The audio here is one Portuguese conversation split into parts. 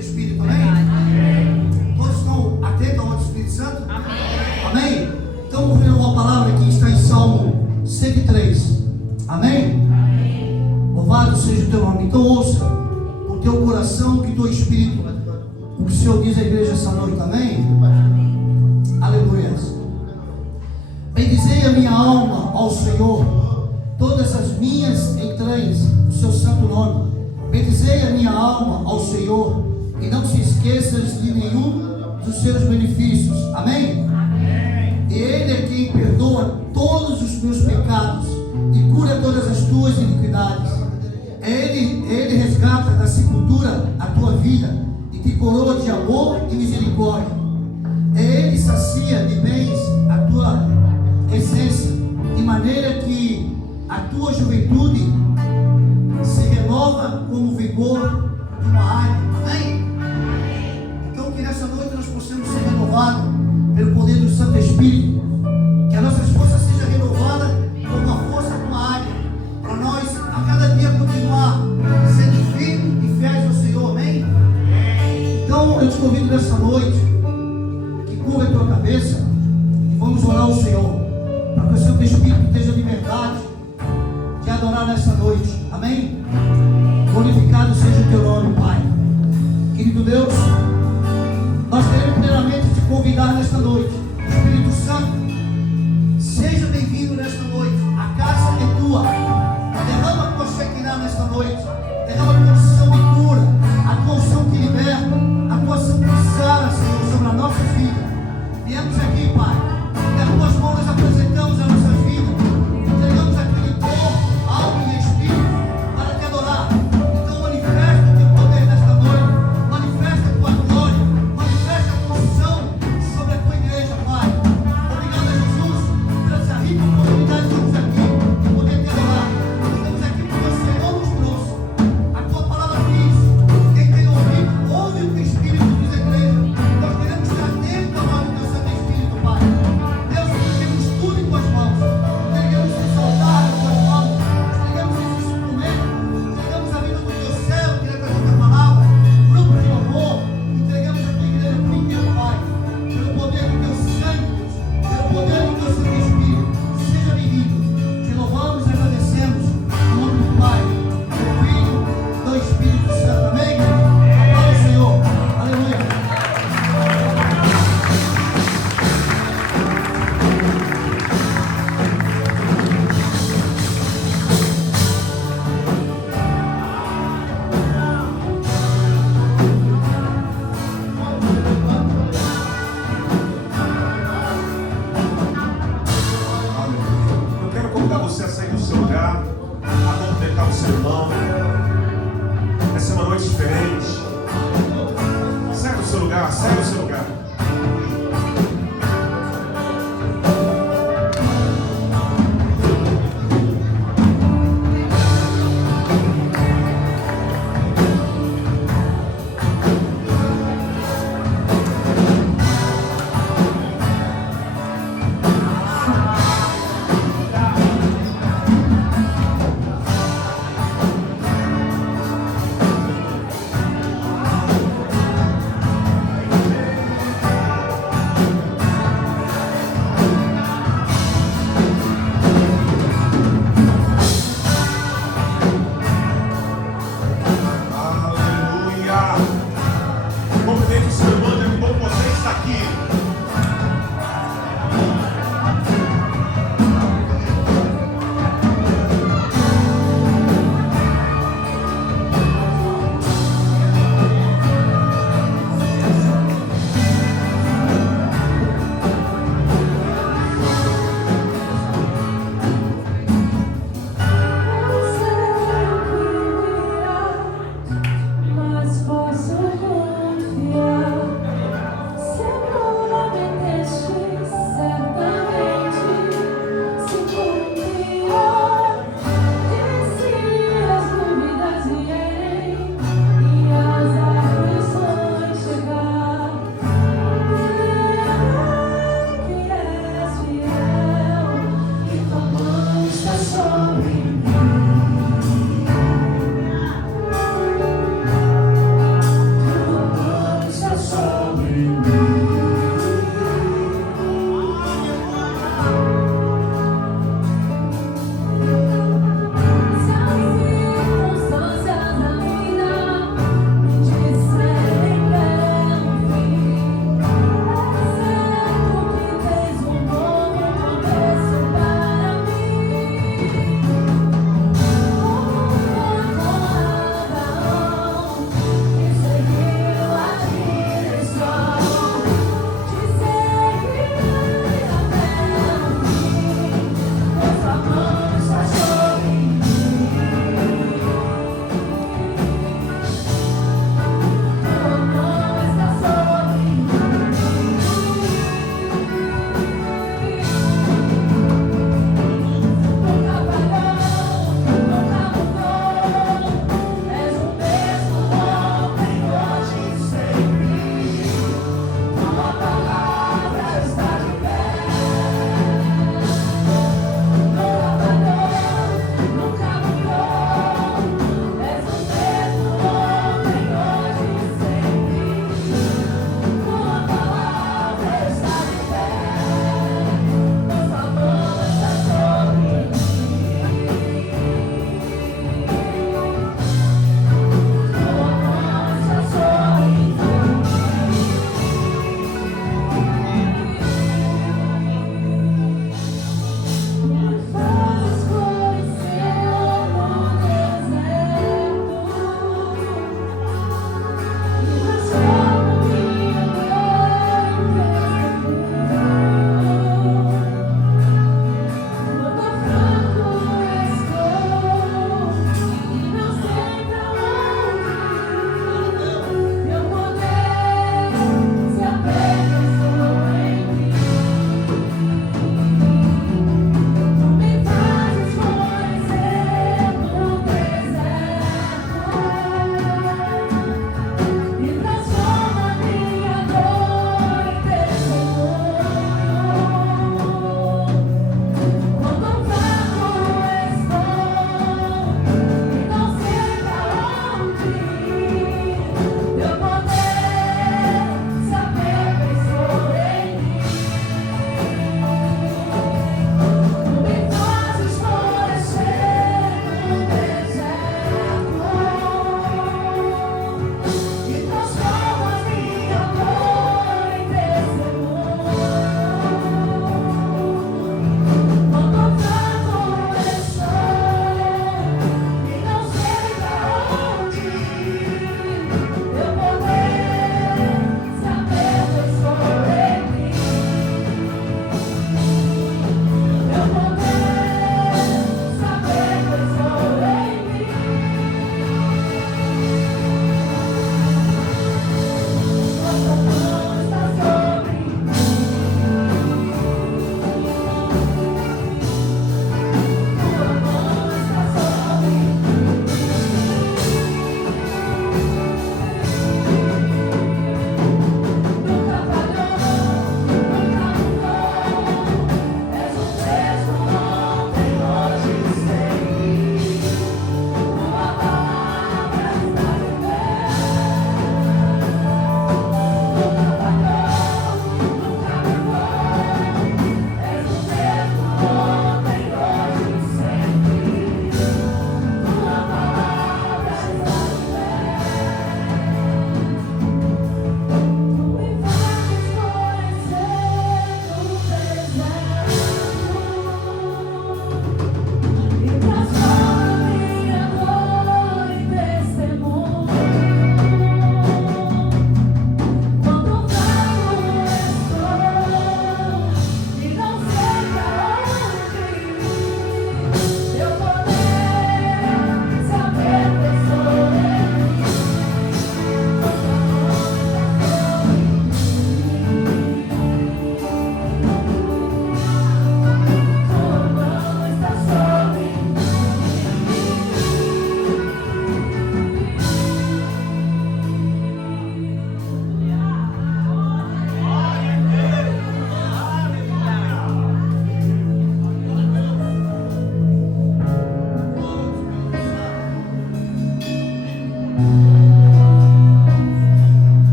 Espírito, amém? Todos estão atentos ao Espírito Santo? Amém? Então vou ler uma palavra que está em Salmo 103. Amém? Louvado seja o teu nome. Então ouça o teu coração e o teu espírito o que o Senhor diz à igreja essa noite. Amém? Aleluia. Bendizei a minha alma ao Senhor, todas as minhas entranhas, o seu santo nome. Bendizei a minha alma ao Senhor, e não se esqueças de nenhum dos seus benefícios. Amém? E Ele é quem perdoa todos os meus pecados e cura todas as tuas iniquidades. Ele resgata da sepultura a tua vida e te coroa de amor e misericórdia. Ele sacia de bens a tua essência, de maneira que a tua juventude se renova como o vigor de uma águia. Amém? Então que nessa noite nós possamos ser renovados pelo poder do Santo Espírito, que as nossas forças sejam renovadas como a força de uma águia, para nós a cada dia continuar sendo firmes e fiéis ao Senhor. Amém? Então eu te convido nessa noite que curva a tua cabeça e vamos orar ao Senhor, para que o Santo Espírito esteja liberdade de adorar nessa noite. Amém? Glorificado seja o teu nome, Pai. Querido Deus, nós queremos primeiramente te convidar nesta noite. Espírito Santo, seja bem-vindo nesta noite. A casa é tua. Derrama a tua Shekinah nesta noite. Derrama a tua unção de cura, a tua unção que liberta, a tua unção que sara, Senhor, sobre a nossa vida. Viemos aqui, Pai, e as tuas mãos nós apresentamos a nossa vida. Entregamos aquele corpo, alma e espírito para te adorar. Então manifesta o teu poder nesta noite. Manifesta a tua glória. Manifesta a tua unção sobre a tua igreja,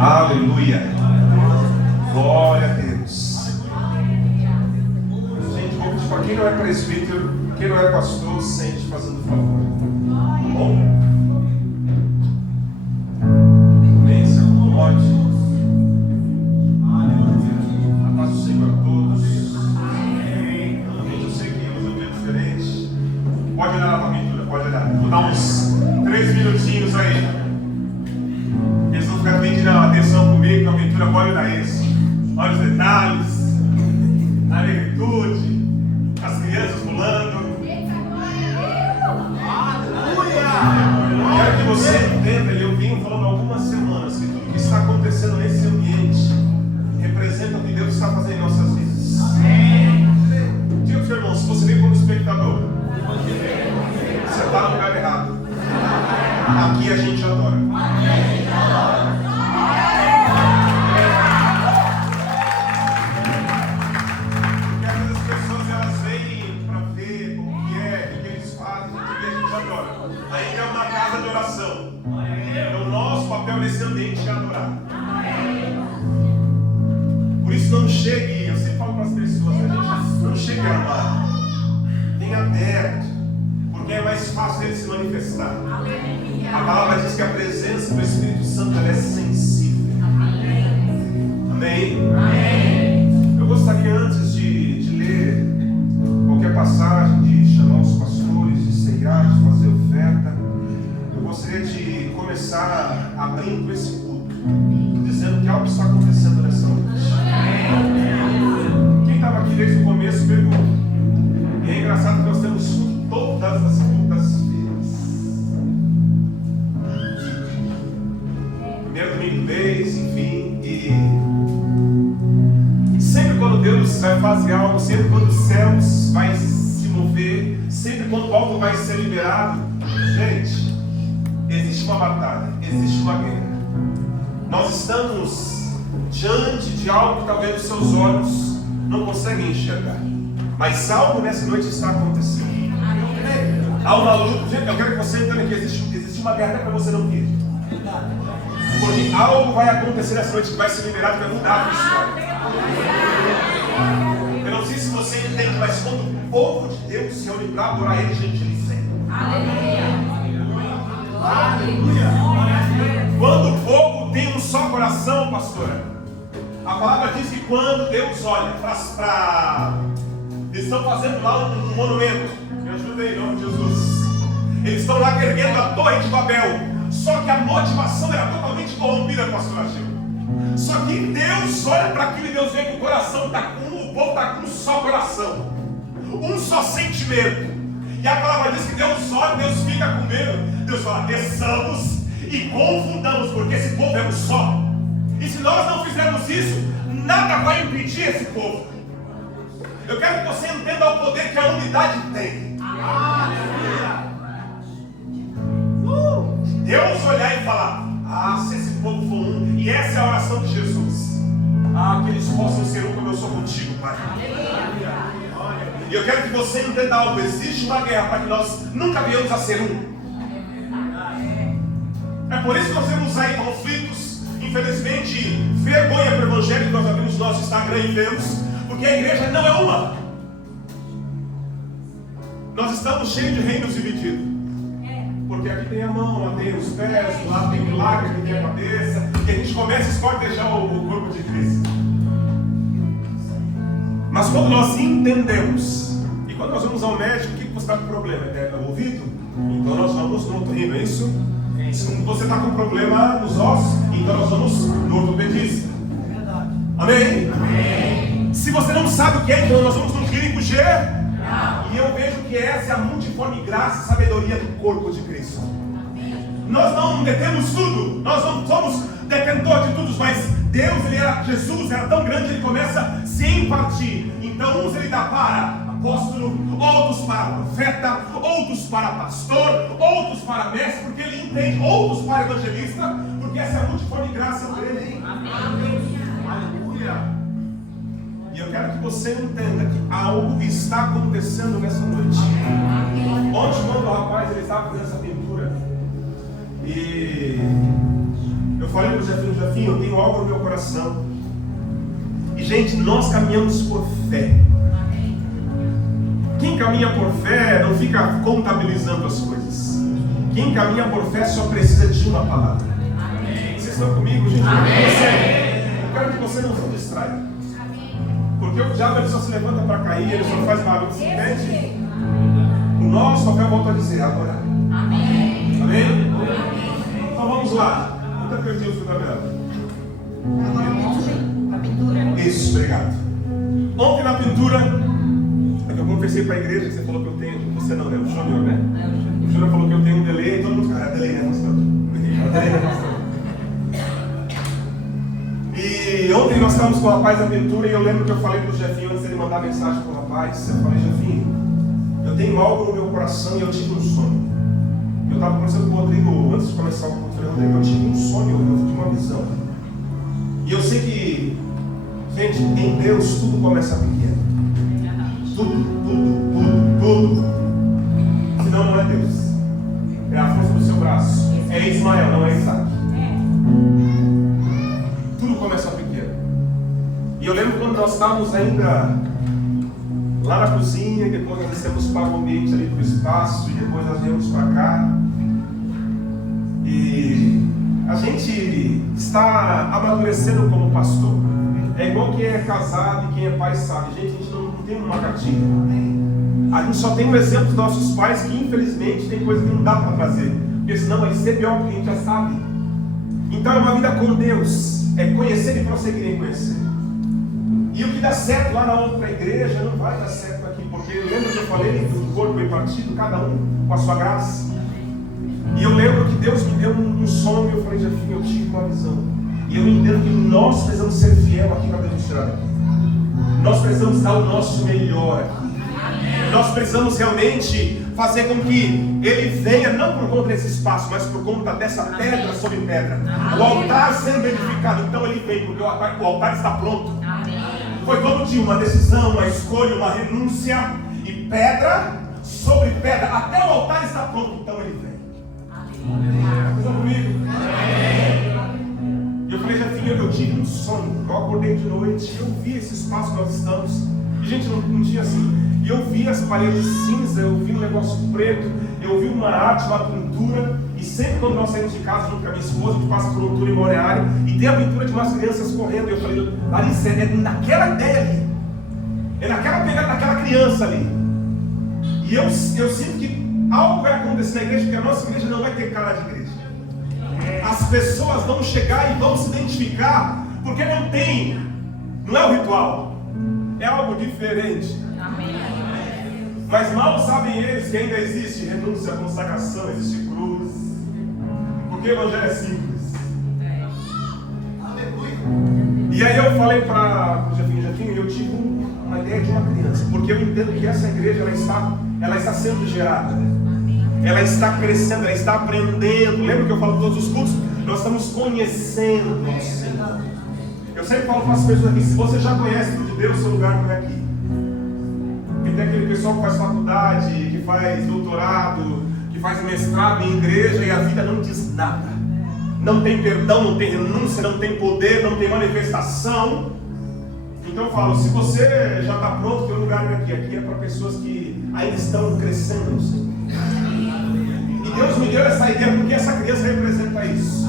Aleluia. Glória a Deus. Gente, vou pedir para quem não é presbítero, quem não é pastor, sente fazendo favor. Tá bom? Bem, se acomode. A paz do Senhor a todos. Gente, eu sei que usa um dia diferente. Pode olhar na pintura, pode olhar. Vou dar uns 3 minutinhos aí. Eles vão ficar pedindo atenção comigo, que a pintura pode olhar isso. Olha os detalhes, a negritude, as crianças pulando. Quero que você entenda, e eu venho falando há algumas semanas, que tudo que está acontecendo nesse ambiente representa o que Deus está fazendo em nossas vidas. Diga para o seu irmão, se você vem como espectador, você está no lugar errado. Aqui a gente adora. Porque às vezes as pessoas elas vêm para ver como que é, o que eles fazem, o que a gente adora. Aí é uma casa de oração. Então o nosso papel nesse ambiente é adorar. Por isso não chegue, eu sempre falo para as pessoas, a gente não chegue armado. Tenha aberto, porque é mais fácil ele se manifestar. A palavra diz que a presença do Espírito Santo ela é sensível. Amém? Eu gostaria, antes de ler qualquer passagem, de chamar os pastores, de ceiar, de fazer oferta, eu gostaria de começar abrindo esse culto, dizendo que algo está acontecendo nessa noite. Quem estava aqui desde o começo pegou. E é engraçado que nós temos todas as quintas-feiras. Primeiro domingo do mês, enfim. E sempre quando Deus vai fazer algo, sempre quando os céus vai se mover, sempre quando algo vai ser liberado, gente, existe uma batalha, existe uma guerra. Nós estamos diante de algo que talvez os seus olhos não conseguem enxergar. Mas algo nessa noite está acontecendo. Há uma luta. Gente, eu quero que você entenda que existe uma guerra para você não vir. Porque algo vai acontecer nessa noite que vai ser liberado e vai mudar a sua história. Eu não sei se você entende, mas quando o povo de Deus se reúne para adorar Ele, gente, Ele vem. Quando o povo tem um só coração, pastora, a palavra diz que quando Deus olha para eles estão fazendo lá um monumento. Me ajuda aí, em nome de Jesus. Eles estão lá erguendo a Torre de Babel. Só que a motivação era totalmente corrompida, pastor Agil. Só que Deus olha para aquilo e Deus vê que o coração está com o povo está com um só coração, um só sentimento. E a palavra diz que Deus olha, Deus fica com medo. Deus fala, desçamos e confundamos, porque esse povo é um só. E se nós não fizermos isso, nada vai impedir esse povo. Eu quero que você entenda o poder que a unidade tem. Deus olhar e falar, se esse povo for um, e essa é a oração de Jesus, que eles possam ser um como eu sou contigo, Pai. E eu quero que você entenda algo, existe uma guerra para que nós nunca venhamos a ser um. É por isso que nós temos aí conflitos, infelizmente, vergonha para o Evangelho que nós abrimos no nosso Instagram e vemos, porque a igreja não é uma. Nós estamos cheios de reinos divididos. Porque aqui tem a mão, lá tem os pés, lá tem milagre, aqui tem a cabeça, e a gente começa a esquartejar o corpo de Cristo. Mas quando nós entendemos, e quando nós vamos ao médico, o que você está com problema? É o ouvido? Então nós vamos no otorrino, é isso? Se você está com problema nos ossos, então nós vamos no ortopedista. Amém? Amém. Se você não sabe o que é, então nós vamos no clínico G. E eu vejo que essa é a multiforme graça e sabedoria do corpo de Cristo. Nós não detemos tudo, nós não somos detentores de tudo, mas Deus, Jesus era tão grande, ele começa a se impartir. Então uns ele dá para apóstolo, outros para profeta, outros para pastor, outros para mestre, porque ele entende, outros para evangelista, porque essa é a multiforme graça dele. Amém. Aleluia. E eu quero que você entenda que algo está acontecendo nessa noite. Ontem, quando o rapaz ele estava fazendo essa pintura, e eu falei para o Jefinho, eu tenho algo no meu coração. E gente, nós caminhamos por fé. Quem caminha por fé não fica contabilizando as coisas. Quem caminha por fé só precisa de uma palavra. Vocês estão comigo, gente? Eu quero que você não se distraia. Porque o diabo ele só se levanta para cair, ele só faz barulho, você entende? O nosso papel, volta a dizer, agora. Amém? Amém? Então vamos lá. Eu até perdi o fio da vela. A pintura. Isso, obrigado. Ontem na pintura, eu confessei para a igreja que você falou que eu tenho. Você não, né? O Júnior, né? O Júnior falou que eu tenho um delay, todo mundo fala, delay, né, pastor? Delay, né, pastor? E ontem nós estávamos com o rapaz na pintura e eu lembro que eu falei para o Jefinho antes de ele mandar mensagem para o rapaz. Eu falei, Jefinho, eu tenho algo no meu coração e eu tive um sonho. Eu estava conversando com o Rodrigo antes de começar o culto. Rodrigo, eu tive um sonho, eu tive uma visão. E eu sei que, gente, em Deus tudo começa pequeno. Tudo. Senão não é Deus. É a força do seu braço. É Ismael, não é Isaac. Tudo começa pequeno. E eu lembro quando nós estávamos ainda lá na cozinha, e depois nós descemos para o ambiente ali para o espaço, e depois nós viemos para cá. E a gente está amadurecendo como pastor. É igual quem é casado e quem é pai sabe. Gente, a gente não tem uma gatilha. A gente só tem um exemplo dos nossos pais que infelizmente tem coisa que não dá para trazer. Porque senão vai ser pior que a gente já sabe. Então é uma vida com Deus. É conhecer e prosseguir em conhecer. E o que dá certo lá na outra igreja não vai dar certo aqui. Porque lembra que eu falei do corpo repartido, cada um com a sua graça. E eu lembro que Deus me deu um sonho. Eu falei, Jefinho, eu tive uma visão. E eu entendo que nós precisamos ser fiel aqui para demonstrar aqui. Nós precisamos dar o nosso melhor aqui. Nós precisamos realmente fazer com que Ele venha, não por conta desse espaço, mas por conta dessa pedra sobre pedra. O altar sendo edificado, então Ele vem, porque o altar está pronto. Foi todo dia uma decisão, uma escolha, uma renúncia, e pedra sobre pedra, até o altar está pronto, então Ele vem. Vocês estão comigo? E eu falei, Jefinho, eu tive um sonho. Eu acordei de noite e eu vi esse espaço que nós estamos. E gente, não tinha assim. E eu vi as paredes cinza, eu vi um negócio preto, eu vi uma arte, uma pintura. E sempre quando nós saímos de casa junto com a minha esposa, a gente passa por um tour imobiliário e tem a pintura de umas crianças correndo. E eu falei, Larissa, é naquela ideia ali. É naquela pegada daquela criança ali. E eu sinto que algo vai acontecer na igreja, porque a nossa igreja não vai ter cara de igreja. As pessoas vão chegar e vão se identificar, porque não é o ritual, é algo diferente. Amém. Mas mal sabem eles que ainda existe renúncia, consagração, existe cruz. Porque o evangelho é simples. E aí eu falei para o Jefinho, eu tive uma ideia de uma criança, porque eu entendo que essa igreja ela está sendo gerada, ela está crescendo, ela está aprendendo. Lembra que eu falo todos os cultos? Nós estamos conhecendo o Senhor. Eu sempre falo para as pessoas aqui: se você já conhece tudo de Deus, seu lugar não é aqui. Porque tem aquele pessoal que faz faculdade, que faz doutorado, que faz mestrado em igreja e a vida não diz nada. Não tem perdão, não tem renúncia, não tem poder, não tem manifestação. Então eu falo: se você já está pronto, teu lugar não é aqui. Aqui é para pessoas que ainda estão crescendo no Senhor. E Deus me deu essa ideia porque essa criança representa isso.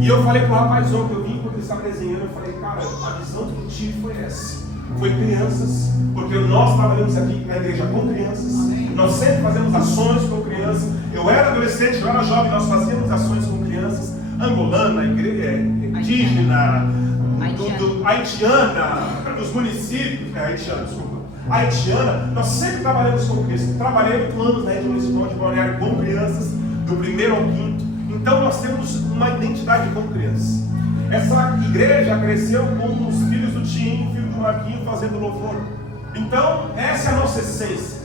E eu falei para o rapaz ontem, eu vim quando ele estava desenhando, eu falei: cara, a visão que eu tive foi essa. Foi crianças, porque nós trabalhamos aqui na igreja com crianças. Nós sempre fazemos ações com crianças. Eu era adolescente, eu era jovem, nós fazíamos ações com crianças. Angolana, indígena, haitiana, dos municípios, haitiana, nós sempre trabalhamos com crianças. Trabalhei 8 anos na rede municipal de Balneário com crianças, do 1º ao 5º. Então nós temos uma identidade com crianças. Essa igreja cresceu com os filhos do Tim, filho do Marquinho, fazendo louvor. Então essa é a nossa essência.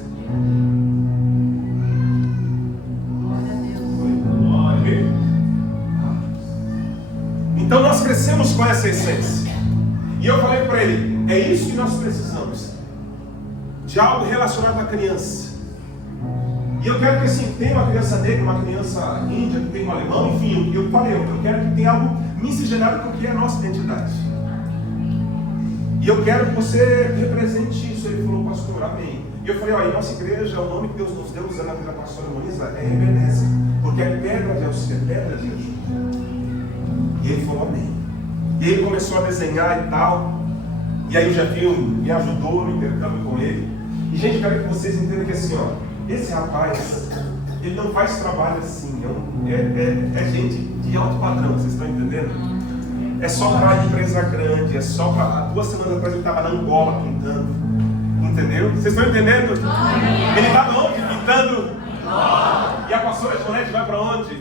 Então nós crescemos com essa essência. E eu falei para ele: é isso que nós precisamos, de algo relacionado à criança. E eu quero que assim, tenha uma criança negra, uma criança índia, que tem um alemão, enfim, eu falei, eu quero que tenha algo miscigenado porque é a nossa identidade. E eu quero que você represente isso. Ele falou: pastor, amém. E eu falei: olha, nossa igreja, o nome que Deus nos deu, usando a vida da pastora Moniza, é Ebenezer, porque é pedra de auxílio, é pedra de ajuda. E ele falou: amém. E ele começou a desenhar e tal. E aí o Jefinho me ajudou no intercâmbio com ele. E gente, quero que vocês entendam que assim, ó, esse rapaz, ele não faz trabalho assim, é gente de alto padrão, vocês estão entendendo? É só para empresa grande, é só para... 2 semanas atrás ele estava na Angola pintando, entendeu? Vocês estão entendendo? Ele estava onde pintando? E a pastora Jonete vai para onde?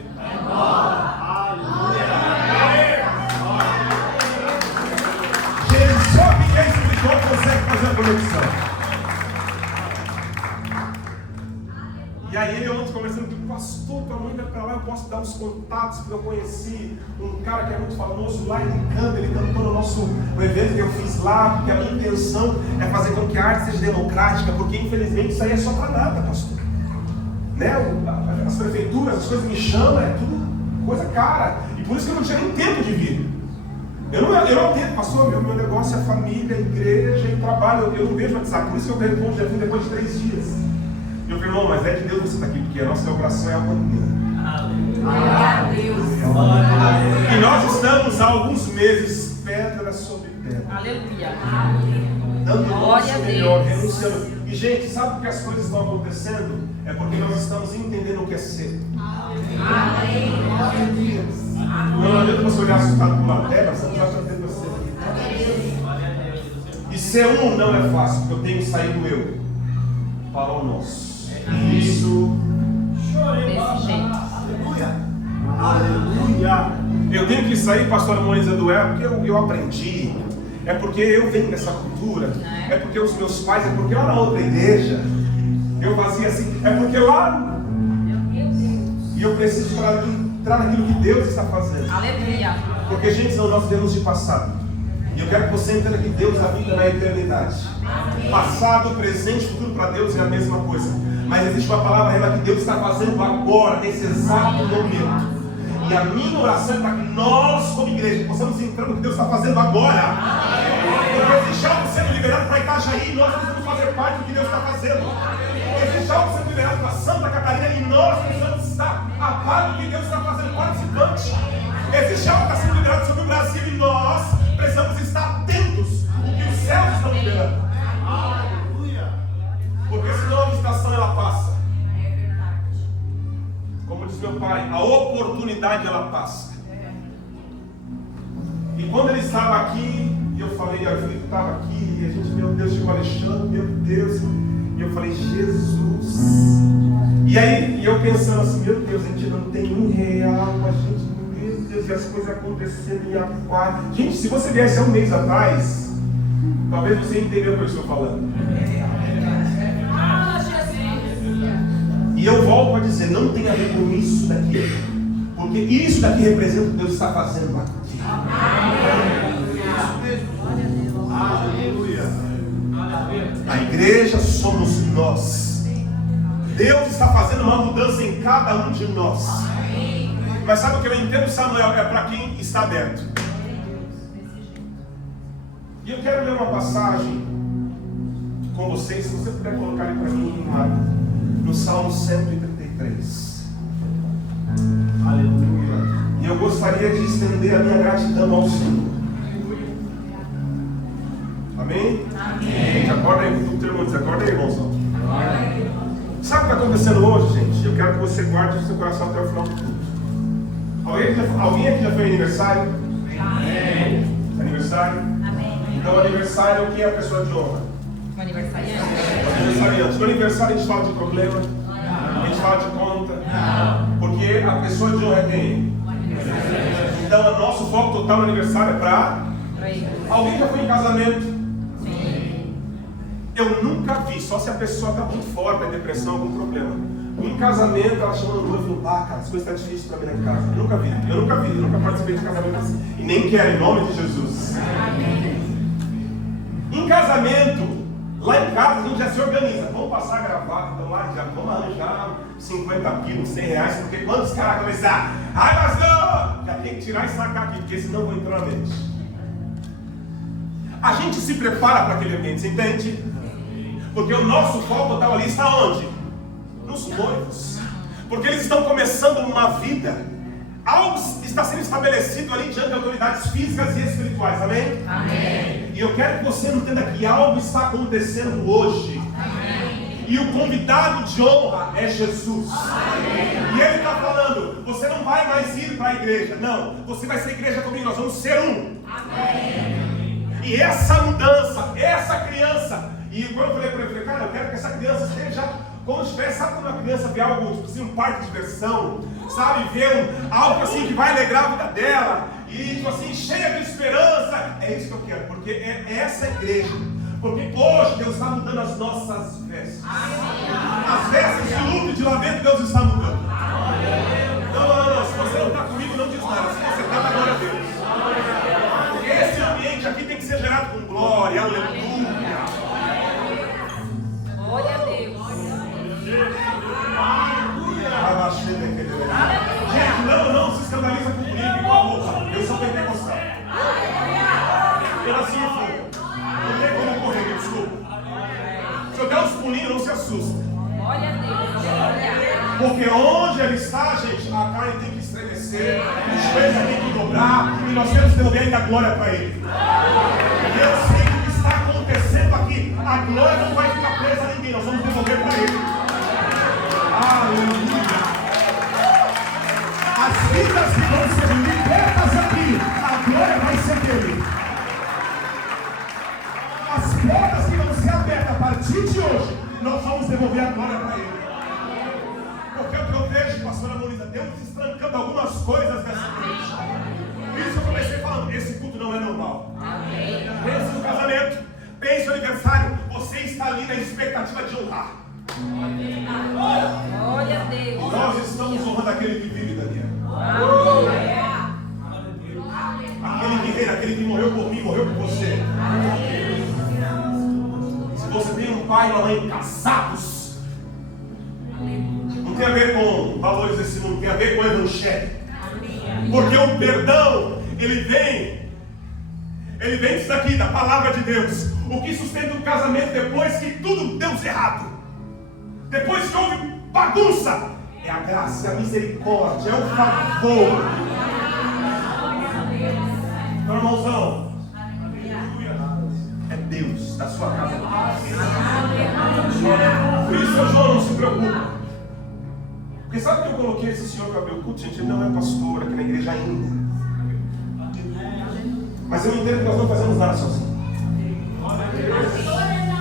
Gente, só quem é espiritual consegue fazer a conexão. E aí ele ontem conversando comigo: pastor, tua mãe vai para lá, eu posso dar uns contatos, porque eu conheci um cara que é muito famoso lá, ele cantou no evento que eu fiz lá, porque a minha intenção é fazer com que a arte seja democrática, porque infelizmente isso aí é só para nada, pastor. Né? As prefeituras, as coisas me chamam, é tudo coisa cara, e por isso que eu não tinha nem tempo de vir. Eu não tenho, pastor, meu negócio é família, igreja e trabalho, eu não vejo WhatsApp, por isso que eu respondo já depois de 3 dias. E eu falei: irmão, mas é de Deus você está aqui, porque a nossa oração é amanhã. Glória a Deus. E nós estamos há alguns meses, pedra sobre pedra. Aleluia. Dando o Glória nosso a melhor, Deus. renunciando. E gente, sabe por que as coisas estão acontecendo? É porque nós estamos entendendo o que é ser. Amém. Glória a Deus. Não adianta você olhar assustado por uma terra, você não já está tendo você. E ser um não é fácil, porque eu tenho que sair do eu para o nosso. Isso. Desse jeito. Aleluia. Eu tenho que sair, pastora Moniza, do eu, porque eu aprendi. É porque eu venho dessa cultura. É porque os meus pais, é porque lá na outra igreja eu fazia assim. É porque lá. E eu preciso entrar naquilo que Deus está fazendo. Aleluia. Porque, gente, são nós temos de passado. E eu quero que você entenda que Deus habita na eternidade. Passado, presente, futuro para Deus é a mesma coisa. Mas existe uma palavra que Deus está fazendo agora, nesse exato momento. E a minha oração é para que nós, como igreja, possamos entrar no que Deus está fazendo agora. Porque existe algo sendo liberado para Itajaí e nós precisamos fazer parte do que Deus está fazendo. Existe algo sendo liberado para Santa Catarina e nós precisamos estar a par do que Deus está fazendo, participante. Existe algo que está sendo liberado sobre o Brasil e nós precisamos estar atentos ao que os céus estão liberando. Porque senão a estação ela passa. Como diz meu pai, a oportunidade ela passa. E quando ele estava aqui, eu falei: a Filipe estava aqui, E a gente, meu Deus, chegou Alexandre, meu Deus. E eu falei, Jesus. E aí, eu pensando assim, meu Deus, a gente não tem R$1, a gente, meu Deus, e as coisas acontecendo em aquário. Gente, se você viesse há um mês atrás, talvez você entendeu o que eu estou falando. E eu volto a dizer, não tem a ver com isso daqui. Porque isso daqui representa o que Deus está fazendo aqui. Aleluia. A igreja somos nós. Deus está fazendo uma mudança em cada um de nós. Mas sabe o que eu entendo, Samuel? É para quem está aberto. E eu quero ler uma passagem com vocês, se você puder colocar ele para mim, no Salmo 133. Aleluia. E eu gostaria de estender a minha gratidão ao Senhor. Amém? Amém. Gente, acorda aí, o teu irmão diz, acorda aí, irmãozão. Sabe o que está acontecendo hoje, gente? Eu quero que você guarde o seu coração até o final do culto. Alguém aqui já foi aniversário? Amém. Aniversário? Amém. Então, aniversário, o que é a pessoa de honra? O aniversariante. O aniversariante. No aniversário a gente fala de problema, a gente fala de conta, porque a pessoa de honra é quem? Então, o nosso foco total no aniversário é para... Alguém já foi em casamento? Eu nunca vi, só se a pessoa está muito forte, depressão, algum problema. Em casamento, ela chama no noivo e fala, cara, as coisas estão difíceis para mim na casa. Eu nunca vi, eu nunca participei de casamento assim. E nem quero, em nome de Jesus. Em casamento, lá em casa, a gente já se organiza. Vamos passar gravata, então lá já vamos arranjar 50 quilos, R$100, porque quando os caras começar, ai pastor, já tem que tirar e sacar aqui, porque senão eu vou entrar na mente. A gente se prepara para aquele ambiente, você entende? Porque o nosso foco total ali está onde? Nos noivos. Porque eles estão começando uma vida. Algo está sendo estabelecido ali diante de autoridades físicas e espirituais. Amém? Amém. E eu quero que você entenda que algo está acontecendo hoje. Amém. E o convidado de honra é Jesus. Amém. E ele está falando, você não vai mais ir para a igreja. Não, você vai ser igreja comigo, nós vamos ser um. Amém. E essa mudança, essa criança, e quando eu falei para ele, cara, eu quero que essa criança seja como se tivesse, sabe quando uma criança vê algo, tipo assim, um parque de diversão, sabe, vê algo assim que vai alegrar a vida dela, e tipo assim, cheia de esperança, é isso que eu quero, porque é essa igreja, porque hoje Deus está mudando as nossas vestes, as vestes de luto e de lamento Deus está mudando. Não, se você não está comigo, não diz nada, se você está, glória a Deus. Esse ambiente aqui tem que ser gerado com glória, aleluia. Glória a Deus. Gente, não se escandaliza comigo igual a roupa. Eu sou pentecostal. Eu nasci no fogo. Não tem como correr, me desculpa. Se eu der uns pulinhos, não se assusta. Glória a Deus. Porque onde ele está, gente, a carne tem que estremecer, os joelhos tem que dobrar, e nós temos que devolver ainda a glória para ele. E eu sei que o que está acontecendo aqui, a glória não vai ficar presa a ninguém, nós vamos devolver para ele. Aleluia! As vidas que vão ser libertas aqui, a glória vai ser dele. As portas que vão ser abertas a partir de hoje, nós vamos devolver a glória para ele. Porque o que eu vejo, pastora Molina, Deus estrancando algumas coisas nessa igreja. Por isso eu comecei falando, esse culto não é normal. Pense no casamento, pense no aniversário, você está ali na expectativa de honrar. Glória a Deus. Nós estamos honrando aquele que vive, Daniel. Aquele guerreiro, aquele que morreu por mim, morreu por você. Se você tem um pai e uma mãe casados, não tem a ver com valores desse mundo, tem a ver com o evangelho. Porque o perdão, ele vem disso aqui, da palavra de Deus. O que sustenta o casamento depois que tudo deu errado, depois que houve bagunça, é a graça, é a misericórdia, é o favor. Então, irmãozão, é Deus da sua casa. Por isso, seu João, não se preocupa. Porque sabe que eu coloquei esse senhor para abrir o culto? Gente, ele não é pastor aqui na igreja ainda. Mas eu entendo que nós não fazemos nada sozinhos.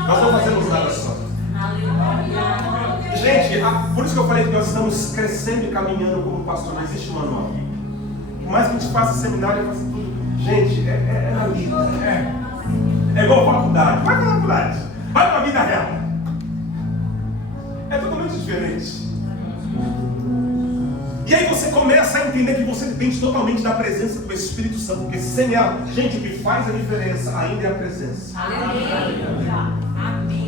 Nós não fazemos nada só. Gente, por isso que eu falei que nós estamos crescendo e caminhando como pastor. Não existe manual. Por mais que a gente faça seminário, faça tudo. Gente, é na vida. É igual faculdade. Vai para a faculdade. Vai para a vida real. É totalmente diferente. E aí você começa a entender que você depende totalmente da presença do Espírito Santo. Porque sem ela, gente, o que faz a diferença ainda é a presença.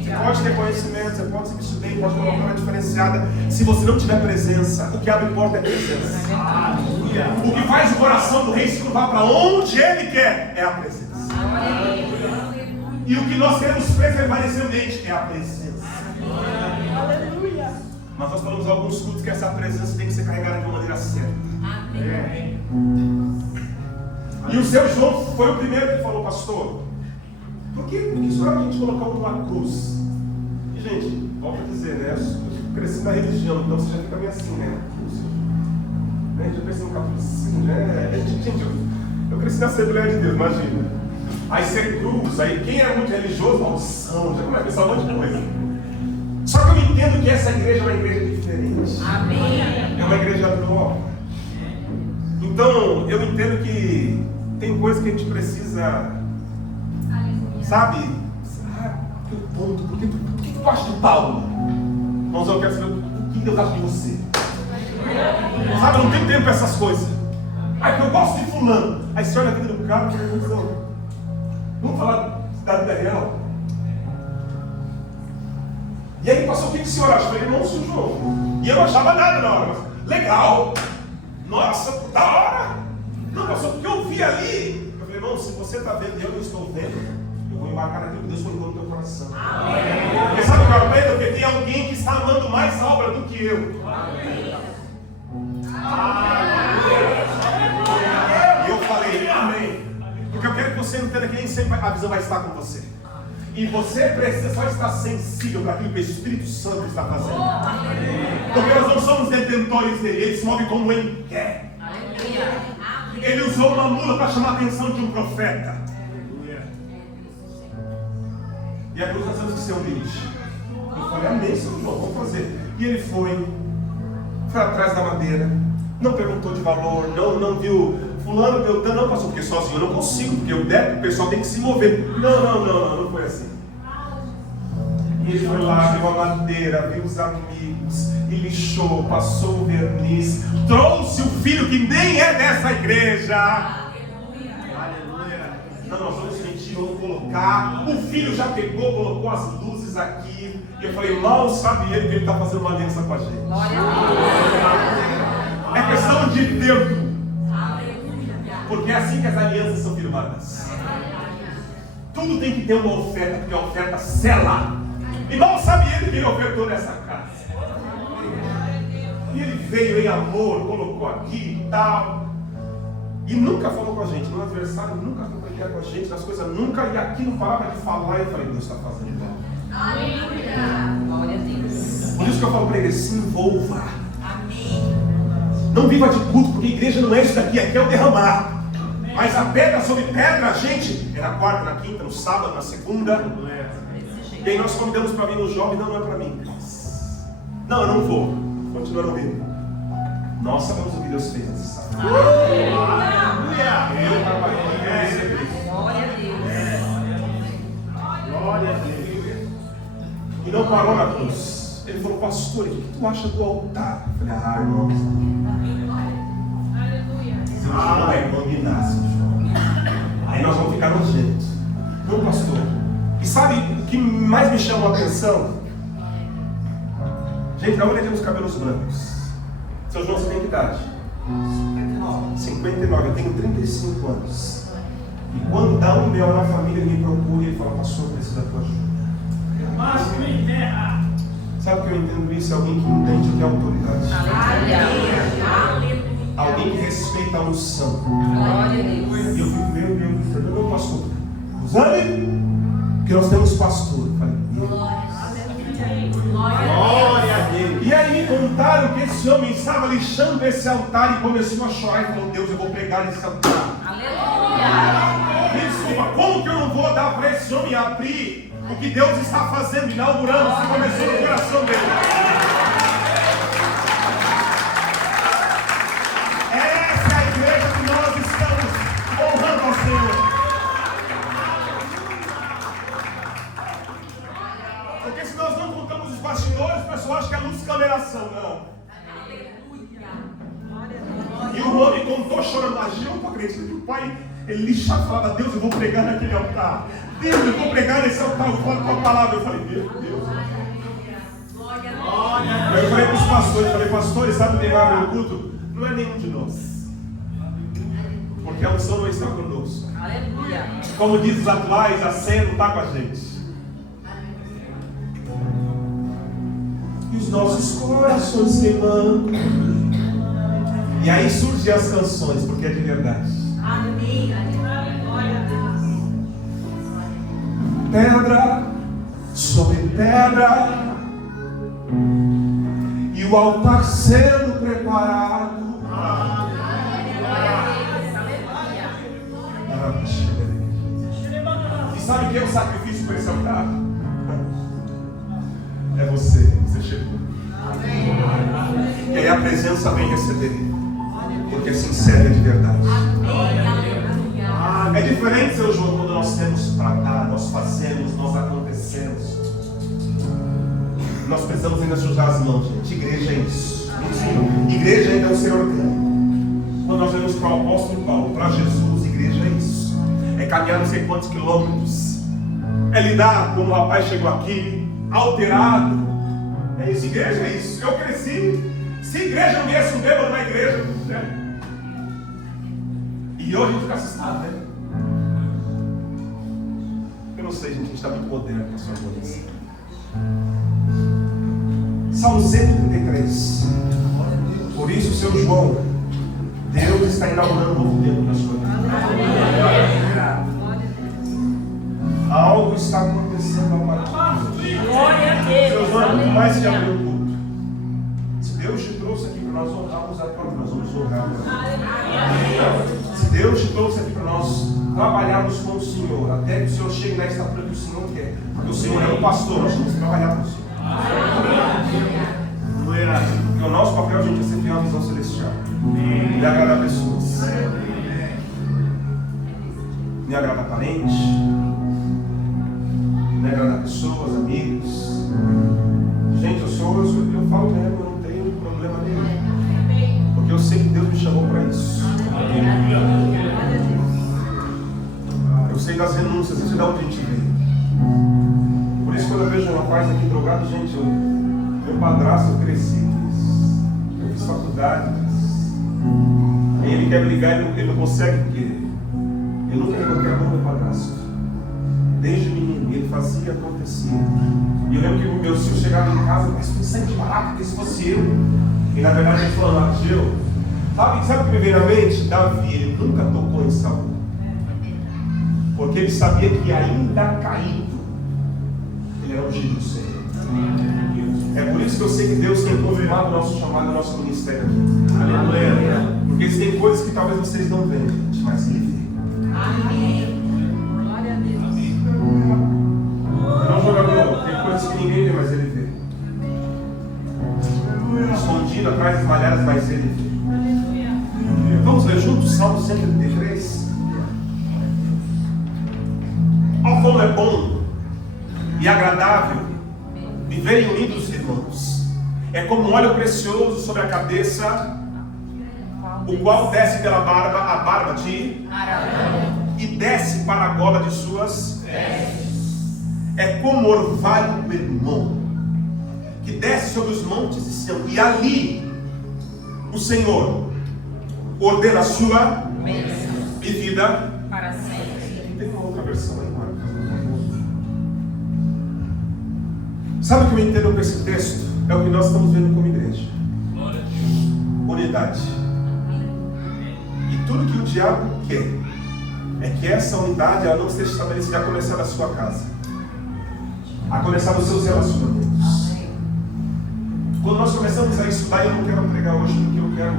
Você pode ter conhecimento, você pode se vestir bem, pode colocar uma diferenciada. Se você não tiver presença, o que abre porta é presença. O que faz o coração do rei se curvar para onde ele quer é a presença. E o que nós queremos preservar nesse ambiente é a presença. Mas nós falamos em alguns cultos que essa presença tem que ser carregada de uma maneira certa. E o seu João foi o primeiro que falou, pastor, por que só a gente colocou uma cruz? E gente, volto a dizer, né? Eu cresci na religião, então você já fica meio assim, né? Né? Já cresci no catolicismo, né? Gente, eu cresci na Assembleia de Deus, imagina. Aí você cruza, aí quem é muito religioso, maldição, já começa a pensar um monte de coisa. Só que eu entendo que essa igreja é uma igreja diferente. Amém. É uma igreja nova. Então, eu entendo que tem coisa que a gente precisa, sabe? Que ponto, por que tu acha de Paulo? Irmãos, eu quero saber o que Deus acha de você. Sabe, eu não tenho tempo para essas coisas. Aí porque eu gosto de fulano. Aí você olha a vida do cara e fala, vamos falar da vida real? E aí passou o que o senhor acha? Eu falei, irmão, seu João. E eu não achava nada na hora, mas legal. Nossa, da hora. Não, passou porque eu vi ali. Eu falei, irmão, se você está vendo e eu não estou vendo, eu vou embarcar naquilo que Deus colocou no teu coração. Porque sabe o que eu aprendo? Porque tem alguém que está amando mais a obra do que eu. E eu falei, amém. Porque eu quero que você entenda que nem sempre a visão vai estar com você. E você precisa só estar sensível para aquilo que o Espírito Santo está fazendo. Porque nós não somos detentores dele, ele se move como ele quer. Ele usou uma mula para chamar a atenção de um profeta. E a cruz nós temos que ser humilde. Eu falei, amém, Senhor, vamos fazer. E ele foi atrás da madeira, não perguntou de valor, não viu fulano, Beltrano, não passou, porque sozinho eu não consigo, porque o pessoal tem que se mover. Não foi assim. E ele foi lá, viu a madeira, viu os amigos, e lixou, passou o verniz, trouxe o filho que nem é dessa igreja. Aleluia. Não, nós vamos mentir, vamos colocar. O filho já pegou, colocou as luzes aqui. E eu falei, mal sabe ele que ele está fazendo uma aliança com a gente. É questão de tempo. Porque é assim que as alianças são firmadas. Tudo tem que ter uma oferta, porque a oferta sela. E mal sabe ele que ele ofertou nessa casa. E ele veio em amor, colocou aqui e tal. E nunca falou com a gente. No adversário nunca foi brigar com a gente, nas coisas nunca. E aqui não parava de falar. E eu falei, Deus está fazendo bom. Glória a Deus. Por isso que eu falo para ele, se envolva. Não viva de culto, porque a igreja não é isso daqui, aqui é o derramar. Mas a pedra sobre pedra, gente, é na quarta, na quinta, no sábado, na segunda. E aí nós convidamos para vir no jovem, não é para mim. Não, eu não vou. Continuando ouvindo. Nós sabemos o que Deus fez nesse sábado. Eu trabalhei, eu recebi. Glória a Deus. Glória a Deus. E não parou na cruz. Ele falou, pastor, o que tu acha do altar? Eu falei, irmão. Se você não vai combinar, aí nós vamos ficar nojentos. Não, pastor. E sabe o que mais me chamou a atenção? Gente, da onde temos cabelos brancos? Seu João, você tem que idade? 59. Eu tenho 35 anos. E quando dá um mel na família, ele me procura e ele fala, pastor, precisa da tua ajuda. Sabe o que eu entendo isso? É alguém que entende o que é autoridade. Alguém que respeita a unção. Glória a Deus. E eu fico, meu Deus, meu pastor. Sabe? Porque nós temos pastor. Eu falei, glória a Deus. E aí me contaram que esse homem estava lixando esse altar e começou a chorar e falou, Deus, eu vou pregar nesse altar. Aleluia. Isso desculpa, como que eu não vou dar para esse homem abrir o que Deus está fazendo, inaugurando, se começou no coração dele? Essa é a igreja que nós estamos honrando ao Senhor. Porque se nós não contamos os bastidores, o pessoal acha que é luz de câmeração, não. E o homem contou chorando, eu não acredito que o pai, ele lixava, falava, Deus, eu vou pregar naquele altar. Deus, eu vou pregar nesse altar, eu falo com a palavra. Eu falei, meu Deus. Eu falei para os pastores, pastores, sabe quem vai abrir o culto? Não é nenhum de nós. Porque a unção não está conosco. Como diz os atuais, a senha não está com a gente. E os nossos corações queimando. E aí surgem as canções, porque é de verdade. Amém. Pedra sobre pedra, e o altar sendo preparado. E sabe o que é o sacrifício para esse altar? É você chegou. E aí a presença vem receber. Porque se insere de verdade. É diferente, seu João, quando nós temos para dar, nós fazemos, nós acontecemos. Nós precisamos ainda sujar as mãos, gente. Igreja é isso. Igreja ainda é um ser orgânico. Quando nós vemos para o apóstolo Paulo, para Jesus, igreja é isso. É caminhar não sei quantos quilômetros. É lidar como o rapaz chegou aqui, alterado. É isso, igreja é isso. Eu cresci. Se igreja não viesse um bêbado na igreja, né? E hoje a gente fica assustado, né? Eu não sei, gente, a gente está muito moderno com a sua coisa. Salmo 133. Por isso, seu João, Deus está inaugurando um novo tempo na sua vida. Algo está acontecendo ao maravilhoso. Seu João, não mais que abrir o culto. Se Deus te trouxe aqui para nós honrarmos a Deus, nós vamos honrar. Se Deus te trouxe aqui para nós trabalharmos com o Senhor, até que o Senhor chegue na estatura que o Senhor quer. Porque o Senhor é o pastor, nós vamos trabalhar com o Senhor. Porque o nosso papel, gente, é ser fiel à visão celestial. Me agradar pessoas. Me agradar parentes. Me agradar pessoas, amigos. Gente, eu falo mesmo, eu não tenho problema nenhum. Porque eu sei que Deus me chamou para isso. Eu sei das renúncias, eu sei de onde a gente veio. Por isso, quando eu vejo um rapaz aqui drogado, gente, meu padrasto, eu cresci, eu fiz faculdade. Aí ele quer me ligar e ele não consegue, porque ele nunca pegou a mão do meu padrasto. Desde menino, ele fazia e acontecia. E eu lembro que o meu tio chegava em casa, mas foi sangue de barato, porque se fosse eu. E na verdade ele falou, Ageu, sabe o que me veio na mente? Davi, ele nunca tocou em Saul. Porque ele sabia que ainda caído, ele era ungido do Senhor. É por isso que eu sei que Deus tem confirmado o nosso chamado, o nosso ministério aqui. Aleluia. Porque existem coisas que talvez vocês não veem, gente, mas ele vê. Amém. Glória a Deus. Não, jogador, tem coisas que ninguém vê, mas ele vê. Escondido atrás das malhadas, mas ele vê. Vamos ler juntos Salmo 133. Ó, como é bom e agradável viverem unidos, irmãos. É como um óleo precioso sobre a cabeça, o qual desce pela barba, a barba de Arão, e desce para a gola de suas vestes. É como orvalho do irmão, que desce sobre os montes de Sião, e ali o Senhor ordena a sua bênção e vida Para sempre. Tem uma outra versão aí, Marcos. Sabe o que eu entendo com esse texto? É o que nós estamos vendo como igreja. Unidade. E tudo que o diabo quer é que essa unidade ela não seja estabelecida a começar da sua casa, a começar dos seus relacionamentos. Quando nós começamos a estudar, eu não quero pregar hoje porque eu quero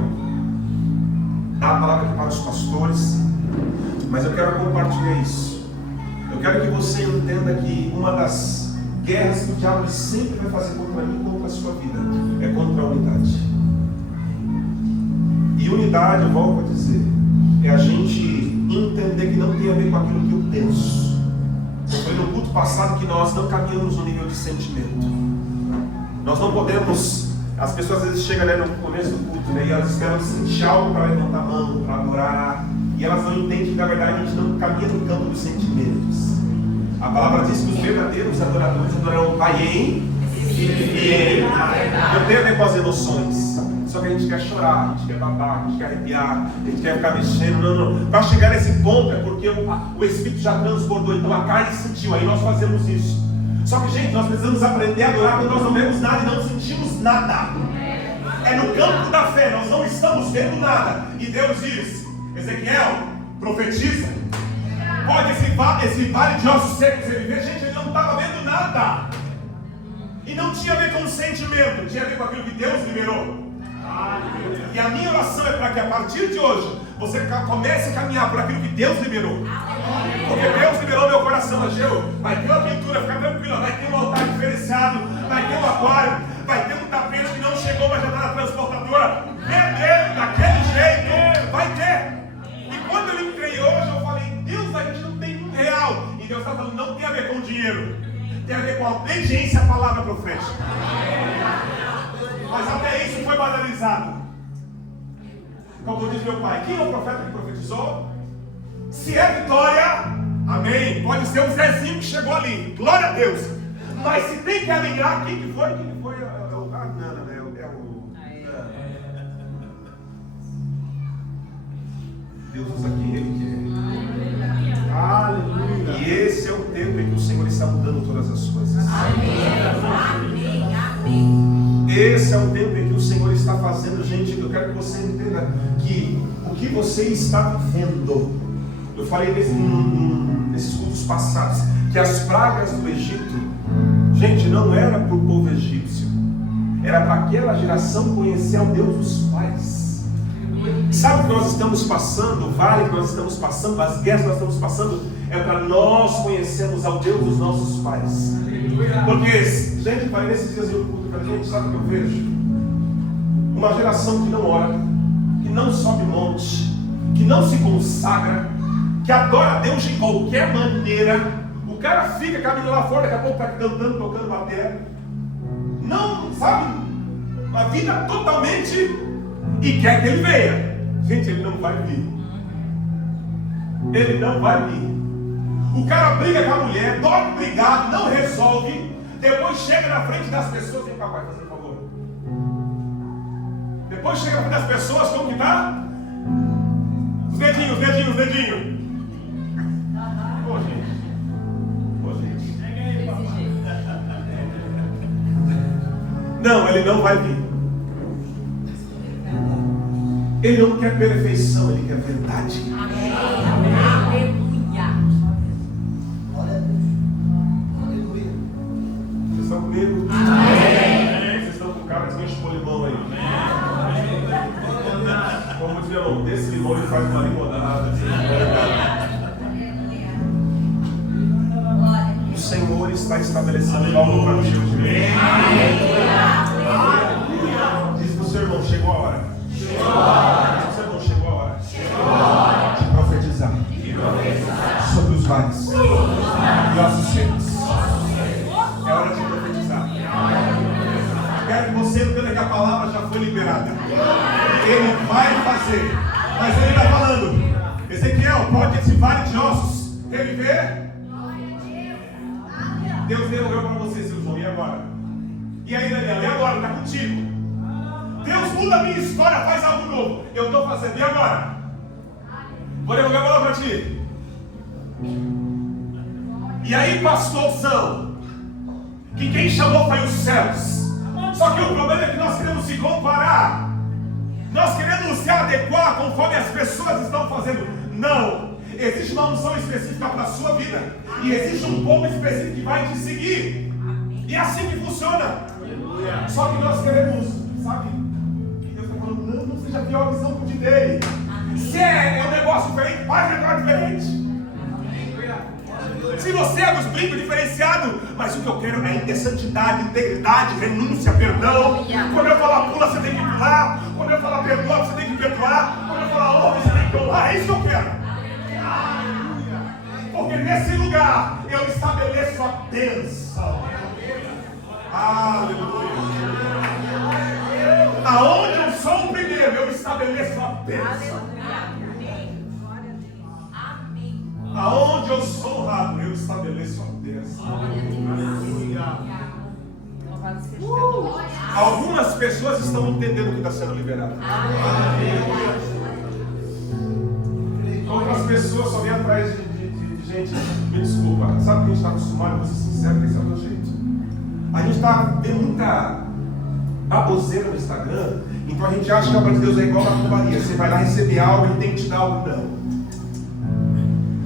dar a palavra aqui para os pastores, mas eu quero compartilhar isso. Eu quero que você entenda que uma das guerras que o diabo sempre vai fazer contra mim e contra a sua vida é contra a unidade. E unidade, eu volto a dizer, é a gente entender que não tem a ver com aquilo que eu penso. Foi no culto passado que nós não caminhamos no nível de sentimento. Nós não podemos, as pessoas às vezes chegam, né, no começo do culto, né, e elas esperam sentir algo para levantar a mão, para adorar, e elas não entendem que na verdade a gente não caminha no campo dos sentimentos. A palavra diz que os verdadeiros adoradores adorarão o Pai em e em. Não tem a ver com as emoções. Só que a gente quer chorar, a gente quer babar, a gente quer arrepiar, a gente quer ficar mexendo. Não. Para chegar nesse ponto é porque o Espírito já transbordou, então a carne sentiu, aí nós fazemos isso. Só que, gente, nós precisamos aprender a adorar quando nós não vemos nada e não sentimos nada. É no campo da fé, nós não estamos vendo nada. E Deus diz: Ezequiel, profetiza. Pode esse vale de ossos secos ele vê, gente, ele não estava vendo nada. E não tinha a ver com o sentimento, tinha a ver com aquilo que Deus liberou. E a minha oração é para que a partir de hoje você comece a caminhar por aquilo que Deus liberou. Porque Deus liberou meu coração, Ageu. Vai ter uma pintura, fica tranquila, vai ter um altar diferenciado, vai ter um aquário, vai ter um tapete que não chegou, mas já está na transportadora. É dele, daquele jeito, vai ter. E quando eu entrei hoje, eu falei: Deus, a gente não tem R$1. E Deus está falando: não tem a ver com dinheiro, tem a ver com a obediência à palavra profética. Mas até isso foi banalizado. Como diz meu pai: quem é o profeta que profetizou? Se é Vitória, amém. Pode ser o Zezinho que chegou ali, glória a Deus. Mas se tem que alinhar, quem que foi? Quem que foi? É o Nana, né? Deus usa quem Ele quer. Aleluia. E esse é o tempo em que o Senhor está mudando todas as coisas. Amém. Amém. Esse é o tempo em que o Senhor está fazendo, gente. Eu quero que você entenda que o que você está vivendo, eu falei nesses cultos passados, que as pragas do Egito, gente, não era para o povo egípcio, era para aquela geração conhecer ao Deus dos pais. Sabe o que nós estamos passando, o vale que nós estamos passando, as guerras que nós estamos passando, é para nós conhecermos ao Deus dos nossos pais. Porque, gente, falei nesses dias eu culto, gente, sabe o que eu vejo? Uma geração que não ora, que não sobe monte, que não se consagra, que adora a Deus de qualquer maneira. O cara fica caminhando lá fora, daqui a pouco está cantando, tocando bateria. Não, sabe? Uma vida totalmente, e quer que ele venha. Gente, ele não vai vir. Ele não vai vir. O cara briga com a mulher, dorme brigado, não resolve. Depois chega na frente das pessoas, vem papai, fazendo um favor. Depois chega na frente das pessoas, como que tá? Os dedinhos. Pô, gente. Não, ele não vai vir. Ele não quer perfeição, ele quer verdade. Amém. Aleluia. Glória a Deus. Aleluia. Vocês estão comigo? Amém. Vocês estão com cara de enche o limão aí. Como diz meu irmão, desse limão ele faz uma limonada. O Senhor está estabelecendo algo para o seu dia. Diz para o seu irmão: chegou a hora. Diz para o seu irmão: chegou a hora. De profetizar sobre os vales e ossos secos. É hora de profetizar. Quero que você entenda que a palavra já foi liberada. Ele vai fazer. Mas ele está falando: Ezequiel, pode esse vale de ossos reviver? Deus devolveu para você, seu João, e agora? E aí, Daniel, e agora? Está contigo. Deus muda a minha história, faz algo novo. Eu estou fazendo, e agora? Vou devolver a bola para ti. E aí, pastorzão, que quem chamou foi os céus. Só que o problema é que nós queremos se comparar. Nós queremos se adequar conforme as pessoas estão fazendo. Não. Existe uma unção específica para a sua vida. E existe um povo específico que vai te seguir. E é assim que funciona. Só que nós queremos, sabe? E Deus está falando: não seja pior a visão que eu te dei. Se é um negócio diferente, faz um negócio diferente. Se você é dos brincos diferenciado, mas o que eu quero é santidade, integridade, renúncia, perdão. Quando eu falar pula, você tem que pular. Quando eu falar perdoa, você tem que perdoar. Quando eu falar honra, você tem que honrar. É isso que eu quero. Porque nesse lugar eu estabeleço a bênção. Aleluia. Aonde eu sou o primeiro, eu estabeleço a bênção. Aonde eu sou honrado, eu estabeleço a bênção. Algumas pessoas estão entendendo o que está sendo liberado. Outras pessoas só vêm atrás de gente. Me desculpa, sabe que a gente está acostumado, vou ser sincero, esse é o meu jeito. A gente está vendo muita baboseira no Instagram, então a gente acha que a obra de Deus é igual a macumbaria. Você vai lá receber algo, ele tem que te dar algo. Não.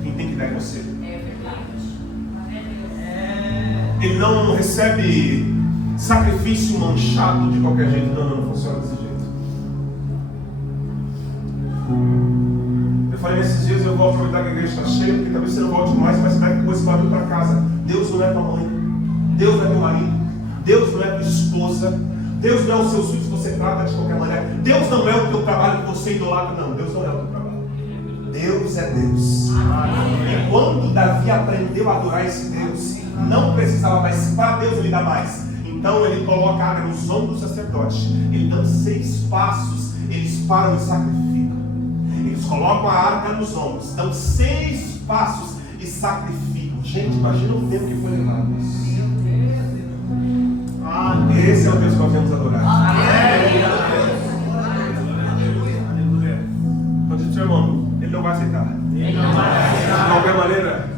Quem tem que dar é você. Ele não recebe sacrifício manchado de qualquer jeito. Não funciona desse jeito. Eu falei nesses dias, eu vou aproveitar que a igreja está cheia, porque talvez você não volte mais, mas você vai com esse barulho para casa. Deus não é tua mãe, Deus não é teu marido, Deus não é tua esposa, Deus não é os seus filhos que você trata de qualquer maneira, Deus não é o teu trabalho que você idolatra. Não, Deus não é o teu trabalho. Deus é Deus. E quando Davi aprendeu a adorar esse Deus, não precisava mais, para Deus ele dá mais. Então ele coloca a arca nos ombros do sacerdote. Ele dá 6 passos, eles param e sacrificam. Eles colocam a arca nos ombros, dão 6 passos e sacrificam. Gente, imagina o tempo que foi levado. Esse é o Deus que nós vamos adorar. Então diz seu irmão, ele não vai aceitar. De qualquer maneira.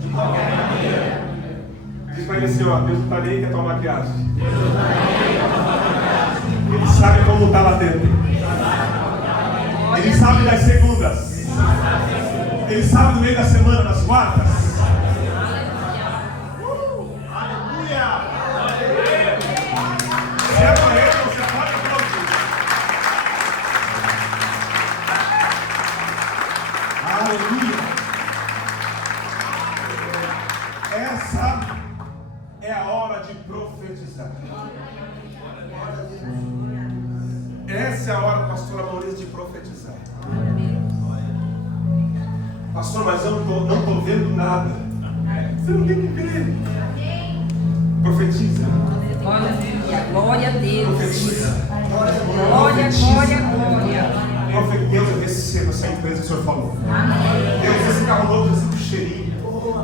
Diz para ele assim, ó, Deus não está nem aí com a tua maquiagem. Ele sabe como está lá dentro. Ele sabe das segundas. Ele sabe do meio da semana, das quartas. Aleluia! Se é para ele, você pode aplaudir. Aleluia! Essa é a hora de profetizar. Essa é a hora, pastora Maurício, de profetizar. Pastor, mas eu não estou vendo nada. Você não tem que ver. Profetiza. Glória a Deus. Profetiza. Glória. Deus, eu recebo essa empresa que o Senhor falou. Deus, esse carro novo, eu sinto cheirinho.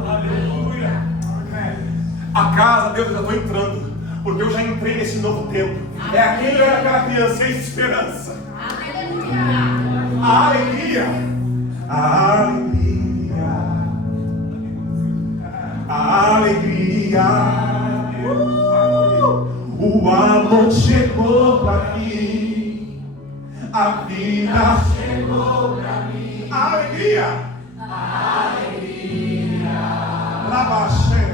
Aleluia. A casa, Deus, eu já estou entrando. Porque eu já entrei nesse novo tempo. É aquele que era aquela criança, é a esperança. A alegria. A alegria. A alegria. O amor chegou para mim. A vida chegou para mim. A alegria. A alegria. Labaxé.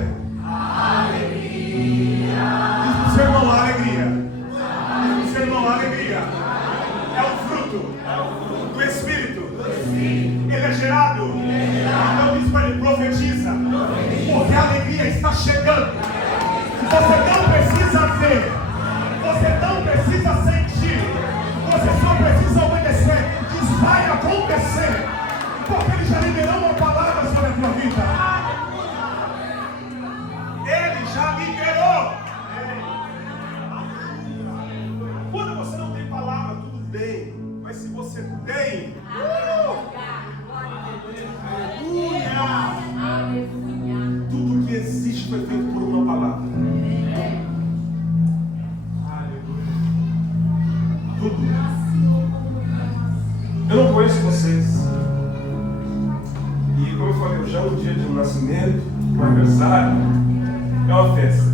A alegria. Diz pro seu irmão, a alegria. Diz pro seu irmão, a alegria. É o fruto do Espírito. Ele é gerado. Então diz para ele, profetiza. Porque a alegria está chegando. Você não precisa ver. Você não precisa sentir. Você só precisa obedecer. Diz, vai acontecer. Porque ele já liberou uma palavra sobre a tua vida. Ele já liberou. Quando você não tem palavra, tudo bem. Mas se você tem, tudo que existe foi feito por uma palavra. Tudo. Eu não conheço vocês. E como eu falei, hoje é um dia de um nascimento, um aniversário, é uma festa.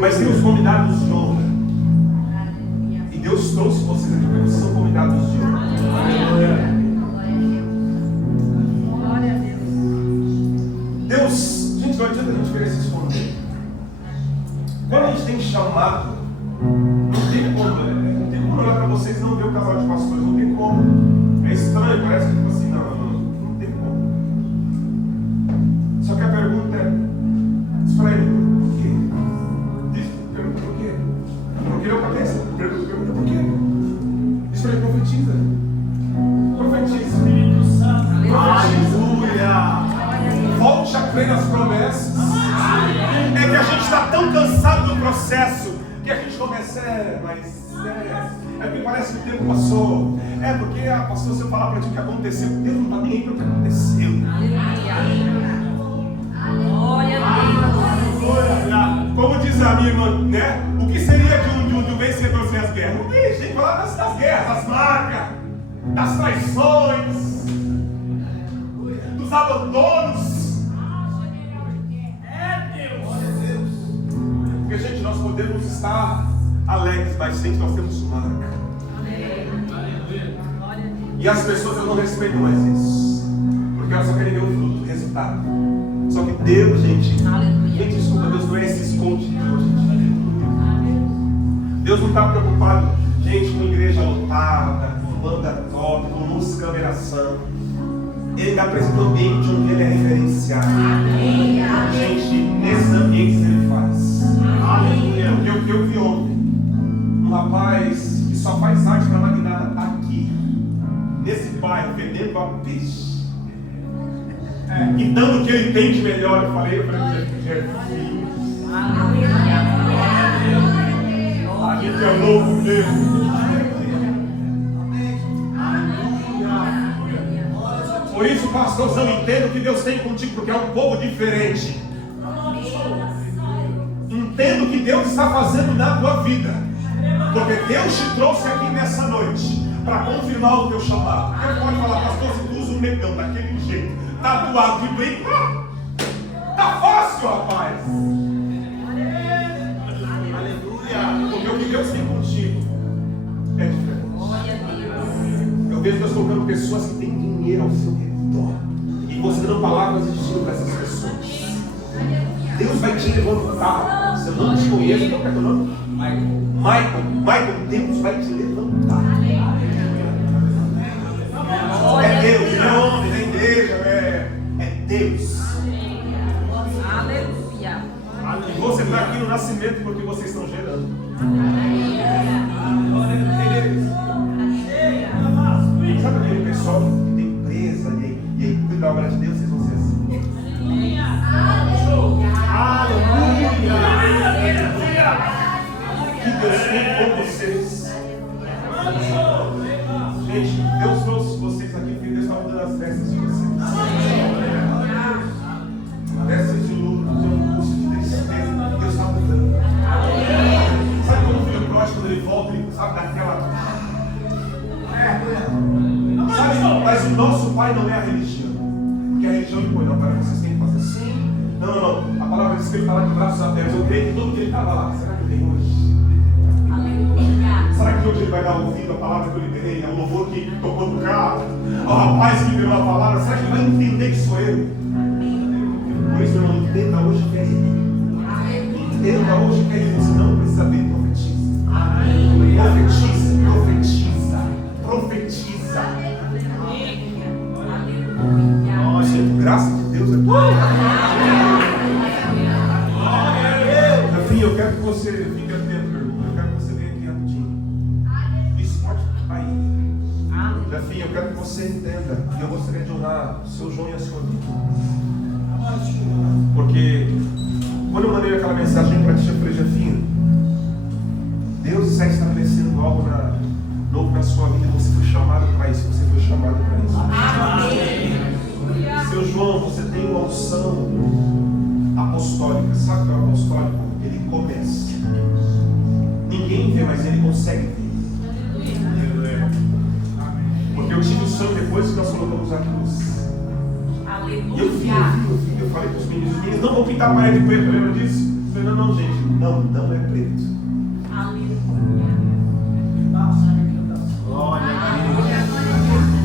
Mas tem os convidados de honra. E Deus trouxe vocês aqui porque vocês são convidados de honra. Deus, gente, não adianta a gente querer se esconder. Quando a gente tem chamado, não tem como olhar para vocês e não ver o casal de pastores, não tem como. É estranho, parece que tipo assim, não tem como. Só que a pergunta é, Porque eu apareço. Pergunta por quê? Isso aí profetiza. Profetiza. Aleluia. Volte a crer nas promessas. É que a gente está tão cansado do processo que a gente começa, é porque parece que o tempo passou. É porque, pastor, se eu falar para ti o que aconteceu, Deus não está nem aí para o que aconteceu. Glória a Deus. Como diz a minha irmã, né? O que seria de um vencedor sem as guerras? Não tem gente falar das guerras, das marcas, das traições, dos abandonos. Porque, gente, nós podemos estar alegres, mas sempre nós temos marca. E as pessoas não respeitam mais isso, porque elas só querem ver o fruto, o resultado. Só que Deus, gente, desculpa, Deus não é esse esconde de Deus, gente. Deus não está preocupado, gente, com igreja lotada, com banda top, com música câmeração. Ele está presente no ambiente onde ele é referenciado. Gente, nesses ambientes ele faz. Porque eu vi ontem um rapaz que só faz arte para magnata aqui, nesse bairro, vendendo a peixe. E dando o que ele tem de melhor. Eu falei para ele, a gente é louco mesmo. Por isso, pastorzão, entenda o que Deus tem contigo, porque é um povo diferente. Entenda o que Deus está fazendo na tua vida, porque Deus te trouxe aqui nessa noite para confirmar o teu chamado. Você pode falar, pastor, se tu usa um negão daquele jeito, tatuado de brinco, tá fácil, rapaz. Aleluia. Porque o que Deus tem contigo é diferente. Eu vejo Deus colocando pessoas que têm dinheiro ao seu redor e você dando palavras de estilo para essas pessoas. Deus vai te levantar. Se eu não te conheço, qual é o teu nome? Michael, Deus vai te levantar. É Deus, não é homem, não é igreja, é Deus. Aleluia. E você está aqui no nascimento porque vocês estão gerando. Sabe aquele pessoal que tem empresa e aí cuida da obra de Deus, vocês vão ser assim. Que Deus tem com vocês. Gente, Deus trouxe vocês aqui porque Deus está mudando as vestes de vocês. Vestes de luto, de angústia, de tristeza. Deus está mudando. Sabe quando o filho pródigo, quando ele volta, ele sabe daquela. Sabe, mas o nosso pai não é a religião. Porque a religião impõe, não, para vocês têm que fazer assim. Não. A palavra diz que ele está lá de braços abertos. Eu creio que todo dia ele estava lá. Será que eu tenho hoje? Será que hoje ele vai dar ouvido à palavra que eu liberei? Ao louvor que tocou no carro? Ao rapaz que liberou a palavra? Será que ele vai entender que sou eu? Por isso, irmão, entenda hoje que é ele. Entenda hoje que é ele. Você não precisa ver, profetiza. Nossa, graça de Deus é tudo. Enfim, eu quero que você fique atento, meu irmão. Eu quero que você venha aqui rapidinho. Isso pode ficar aí. Enfim, eu quero que você entenda. E eu gostaria de honrar o seu João e a sua vida. Porque quando eu mandei aquela mensagem para ti, eu falei, Jefinho, Deus está estabelecendo algo novo na sua vida. Você foi chamado para isso. Você foi chamado para isso. Amém. Seu João, você tem uma unção apostólica. Sabe o que é o apostólico? Ele começa. Ninguém vê, mas ele consegue ver. Porque eu tive o sonho depois que nós colocamos a cruz. E eu falei para os meninos, não vou pintar a parede preta, lembra disso? Eu falei, não, gente, não é preto.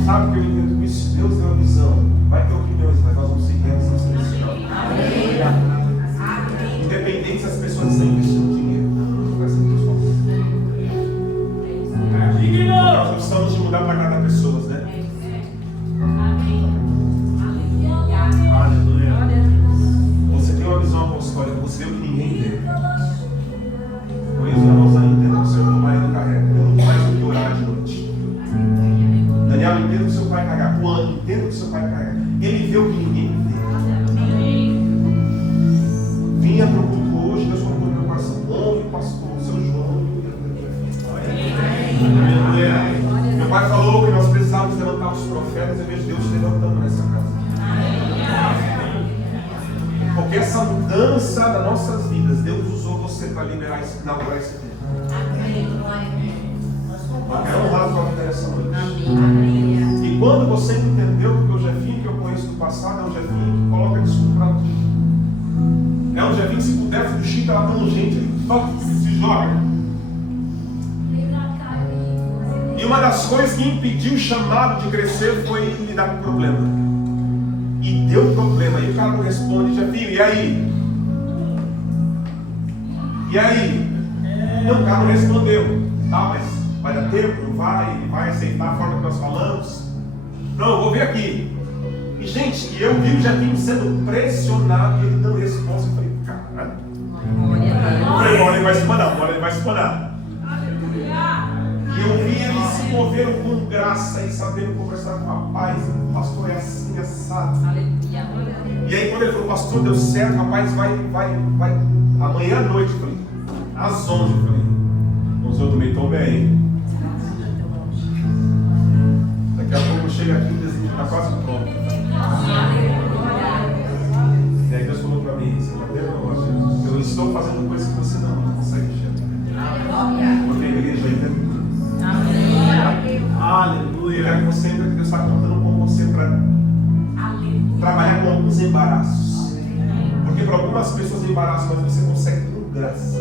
Sabe o que eu entendo isso? Deus deu uma visão. Vai ter opiniões, mas nós vamos seguir a visão celestial. Independente se as pessoas estão investindo dinheiro. Vai ser Deus falando. Porque nós não precisamos de mudar para agradar pessoas, né? Aleluia. Você tem uma visão apostólica, você vê o que ninguém vê. profetas, eu vejo Deus te levantando nessa casa. Porque essa mudança das nossas vidas, Deus usou você para liberar esse sinal para esse tempo. Eu quero honrar a tua vida nessa noite. E quando você entendeu que o Jefinho que eu conheço do passado é um Jefinho que coloca desculpa para tudo. É um Jefinho que se puder fugir pela tangente, ele toca e se joga. E uma das coisas que impediu o chamado de crescer foi lidar com o problema. E deu problema. E o cara não responde, Jefinho, e aí? E aí? Não, o cara não respondeu. Tá, mas vai dar tempo? Não vai? Ele vai aceitar a forma que nós falamos? Não, eu vou ver aqui. E gente, eu vi o Jefinho sendo pressionado e ele dando resposta. Eu falei, cara, uma hora ele vai se mandar, uma hora ele vai se mandar. E eu vi ele se movendo com graça e sabendo conversar com o rapaz. O pastor é assim, assado. E aí quando ele falou, pastor, deu certo, rapaz, vai amanhã à noite. Eu falei, às 11, eu falei, 11 eu também estou bem. Daqui a pouco chega aqui e está quase pronto. E aí Deus falou para mim, você está vendo? Eu estou fazendo coisas que você não consegue enxergar. Porque a igreja ainda é muito. Aleluia. Eu quero que você entre, que Deus está contando com você para trabalhar com alguns embaraços. Porque para algumas pessoas é embaraço, mas você consegue com graça.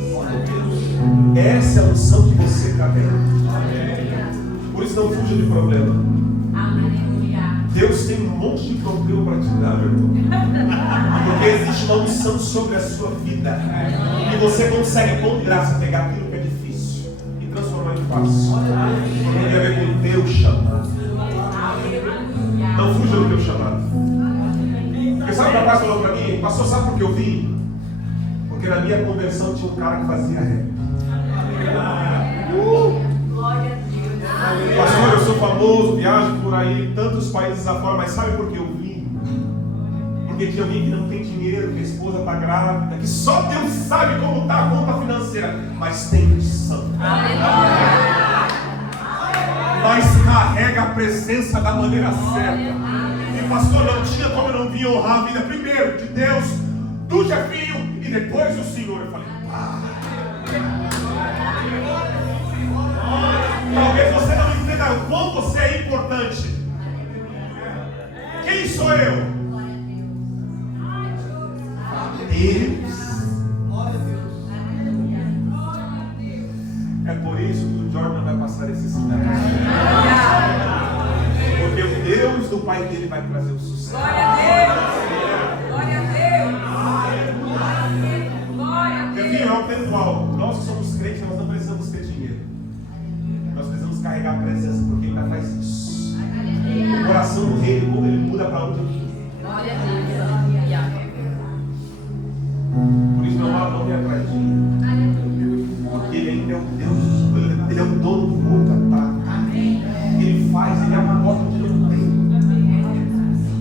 Essa é a unção que você está tendo. Por isso não fuja de problema. Deus tem um monte de problema para te dar, meu irmão. Porque existe uma unção sobre a sua vida. E você consegue com graça pegar aquilo que é difícil e transformar em fácil. Porque tem a ver com o teu chamado. Não fuja do teu chamado. Porque sabe o que o rapaz falou para mim? Pastor, sabe por que eu vim? Porque na minha conversão tinha um cara que fazia rap. Pastor, eu sou famoso, viajo por aí, tantos países afora, mas sabe por que eu vim? Porque tinha alguém que não tem dinheiro, que a esposa está grávida, que só Deus sabe como está a conta financeira, mas tem unção. Mas carrega a presença da maneira certa. E pastor, não tinha como eu não vir honrar a vida primeiro de Deus, do Jefinho e depois do Senhor. Eu falei, talvez você não entenda o quão você é importante. Quem sou eu? Deus. É por isso que o Jordan vai passar esse sinal. Porque o Deus do pai dele vai trazer o sucesso. Glória a Deus! Glória a Deus! Jefinho, é o temporal. Nós que somos crentes, nós não precisamos ter dinheiro. Nós precisamos carregar a presença, porque ele ainda faz isso. O coração do rei, quando ele muda para onde ele quer. Glória a Deus! Por isso, meu amado, não vem atrás de mim. Porque ele ainda é o Deus, ele é o dono do mundo, tá? Ele faz, ele abre a porta onde não tem.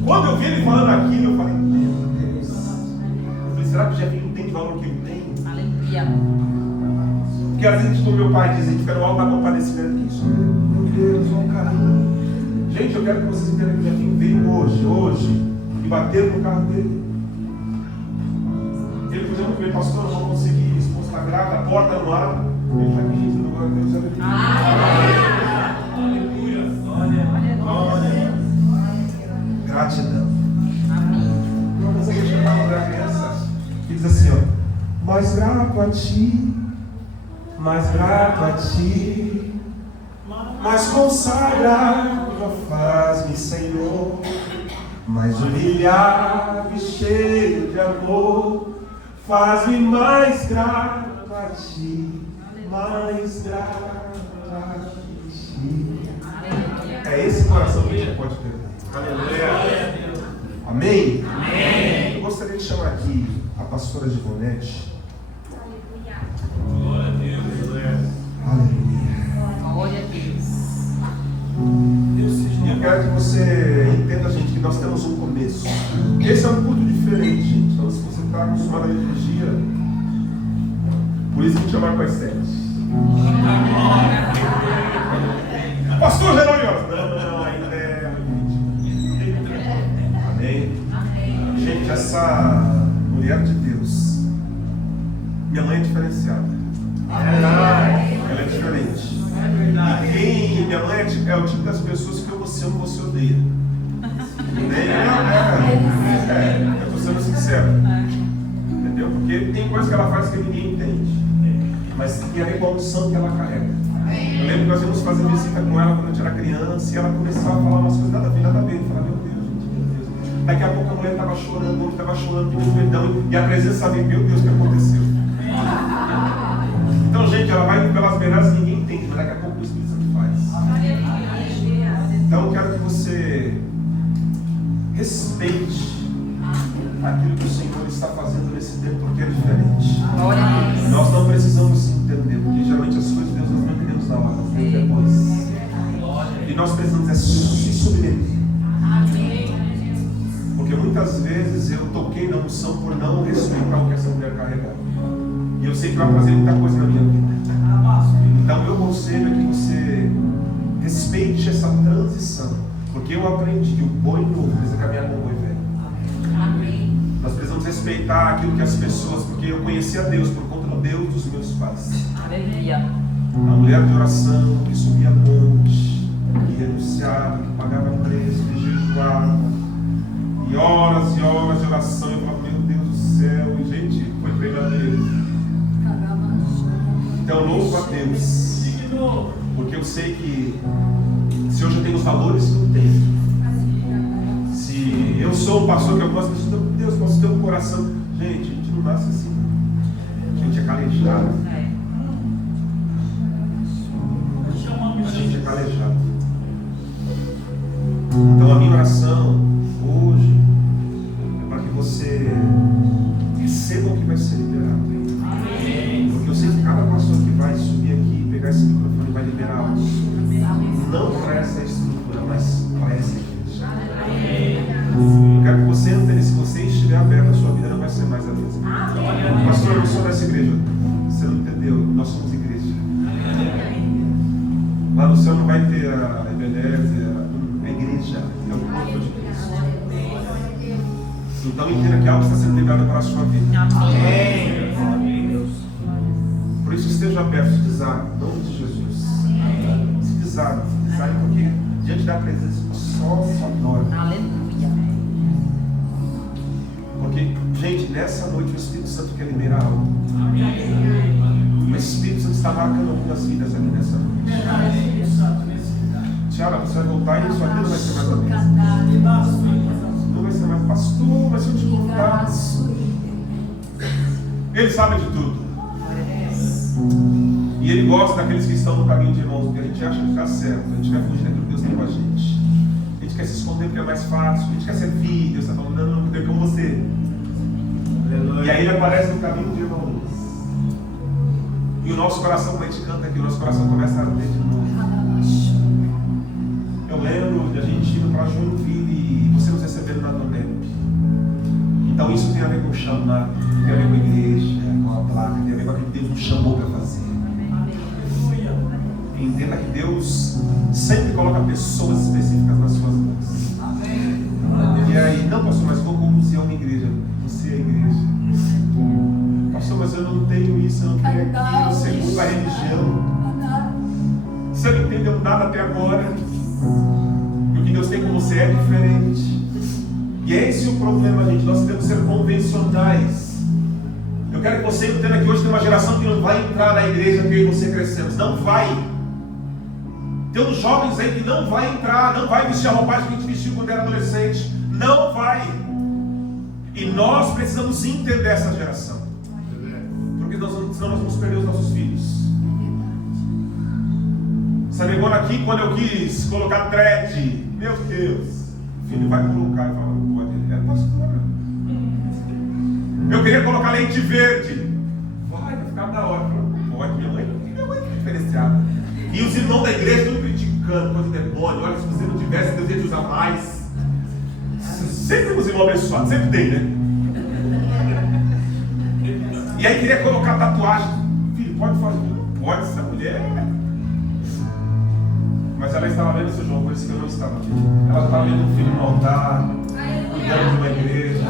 Quando eu vi ele falando aquilo, eu falei, meu Deus. Eu falei, será que o Jefinho entende o valor que ele tem? Aleluia! Porque às vezes, como meu pai diz, a gente fica no alto da compadecimento disso. Meu Deus, olha o carrinho. Gente, eu quero que vocês entendam que o Jefinho veio hoje, e bateram no carro dele. Ele podia muito bem, pastor, eu não vou conseguir, a esposa está grávida, a porta no ar. Ele já quis, no glória a Deus, aleluia. Gratidão. Não consegue chamar uma criança. Diz assim, ó. Mais grato a ti, mais grato a ti, mais consagrado faz-me, Senhor, mais humilhado e cheio de amor, faz-me mais grato a ti, mais grato a ti. É esse coração que a gente pode ter. Aleluia. Amém? Amém. Eu gostaria de chamar aqui a pastora Givonete. Glória a Deus! Aleluia. Glória a Deus! E eu quero que você entenda, gente, que nós temos um começo. Esse é um culto diferente, gente. Então, se você está acostumado a liturgia, por isso que te chamar com as 7. Pastor Jerônimo! Não, ainda é. minha mãe é o tipo das pessoas que ou você ama ou você odeia. Eu estou sendo sincero. Entendeu? Porque tem coisas que ela faz que ninguém entende. Mas tem a ver com a unção que ela carrega. Eu lembro que nós íamos fazer visita com ela quando a gente era criança e ela começava a falar umas coisas nada a ver, nada a ver. Eu falava, meu Deus, gente, meu Deus. Daqui a pouco a mulher estava chorando, o outro estava chorando, pedindo perdão, e a presença veio, meu Deus, o que aconteceu? Então, gente, ela vai pelas beiradas e ninguém entende, mas daqui a pouco o Espírito Santo faz. Então, eu quero que você respeite aquilo que o Senhor está fazendo nesse tempo, porque é diferente. Nós não precisamos entender, porque geralmente as coisas de Deus nós não entendemos na hora, nós entendemos depois. E nós precisamos se submeter. Porque muitas vezes eu toquei na unção por não respeitar o que essa mulher carregava. E eu sei que vai fazer muita coisa na minha vida. Então, meu conselho é que você respeite essa transição. Porque eu aprendi que o boi novo precisa caminhar com o boi velho. Nós precisamos respeitar aquilo que as pessoas, porque eu conheci a Deus por conta do Deus dos meus pais. Aleluia. A mulher de oração que subia monte, que renunciava, que pagava preço, que jejuava, e horas de oração. Eu falava, meu Deus do céu, e gente, foi pregando ele. Então louvo a Deus, porque eu sei que se hoje eu tenho os valores que eu tenho, se eu sou um pastor que eu gosto de Deus, posso ter um coração. Gente, a gente não nasce assim, a gente é calejado. A gente é calejado. Então a minha oração hoje é para que você receba o que vai ser liberado. Porque eu sei que cada pastor que vai subir aqui e pegar esse microfone vai liberar algo. Não para essa estrutura, mas para essa igreja. Eu quero que você entenda, se você estiver aberto, a sua vida não vai ser mais a mesma. Pastor, eu sou dessa igreja. Você não entendeu? Nós somos igreja. Lá no céu não vai ter a Ebenezer, a igreja, é o corpo de Cristo. Então entenda que algo está sendo liberado para a sua vida. Amém. Por isso esteja aberto, se desarme, em nome de Jesus. Se desarme porque diante da presença só se adora. Aleluia. Porque, gente, nessa noite o Espírito Santo quer liberar algo. O Espírito Santo está marcando algumas vidas aqui nessa noite. Tiara, você vai voltar e sua vida não vai ser mais a mesma. Não vai ser mais pastor, mas se eu te contar. Ele sabe de tudo. E Ele gosta daqueles que estão no caminho de irmãos, porque a gente acha que está certo, a gente vai fugir daquilo que Deus tem com a gente. A gente quer se esconder porque é mais fácil, a gente quer servir, Deus está falando, não, eu tenho com você. E aí Ele aparece no caminho de irmãos. E o nosso coração, quando a gente canta aqui, o nosso coração começa a arder de novo. Eu lembro de a gente indo para Joinville e você nos recebendo na Donep. Então isso tem a ver com o chamado, tem a ver com a igreja, com a placa, tem a ver com aquilo que Deus nos chamou para fazer. Entenda que Deus sempre coloca pessoas específicas nas suas mãos. E aí, não, pastor, mas vou conduzir a uma igreja. Você é a igreja. Pastor, mas eu não tenho isso, eu não tenho aquilo, segundo a religião. Você não entendeu nada até agora. E o que Deus tem com você é diferente. E é esse o problema, gente. Nós temos que ser convencionais. Eu quero que você entenda que hoje tem uma geração que não vai entrar na igreja que eu e você crescemos. Não vai. Tem uns jovens aí que não vai entrar, não vai vestir a roupagem que a gente vestiu quando era adolescente. Não vai. E nós precisamos entender essa geração. Porque senão nós vamos perder os nossos filhos. Sabe, agora aqui, quando eu quis colocar dread, meu Deus, o filho vai colocar e fala, não pode, ele é pastor. Eu queria colocar leite verde. Vai ficar da hora. Pode, minha mãe é diferenciada. E os irmãos da igreja tudo criticando, coisa de demônio. Olha, se você não tivesse, Deus ia te usar mais. Sempre temos irmãos abençoados, sempre tem, né? E aí queria colocar tatuagem. Filho, pode fazer. Pode, essa mulher. Mas ela estava vendo esse jogo, por isso que eu não estava vendo. Ela estava vendo um filho no altar, cuidando de uma igreja.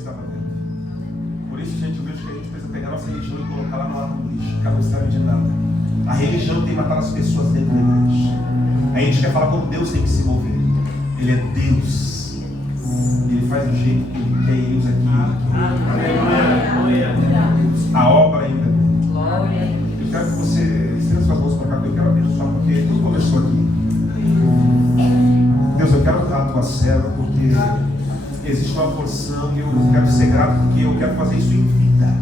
estava vendo. Por isso, gente, eu vejo que a gente precisa pegar a nossa religião e colocar lá no lado do lixo, porque ela não serve de nada. A religião tem matado as pessoas dentro da igreja. A gente quer falar como Deus tem que se mover. Ele é Deus. Ele faz do jeito que Ele quer e usa aqui. A obra ainda é dele. Eu quero que você estenda suas mãos para cá, porque eu quero abençoar, porque tudo começou aqui. Deus, eu quero a tua serva, porque existe uma porção e eu quero ser grato, porque eu quero fazer isso em vida.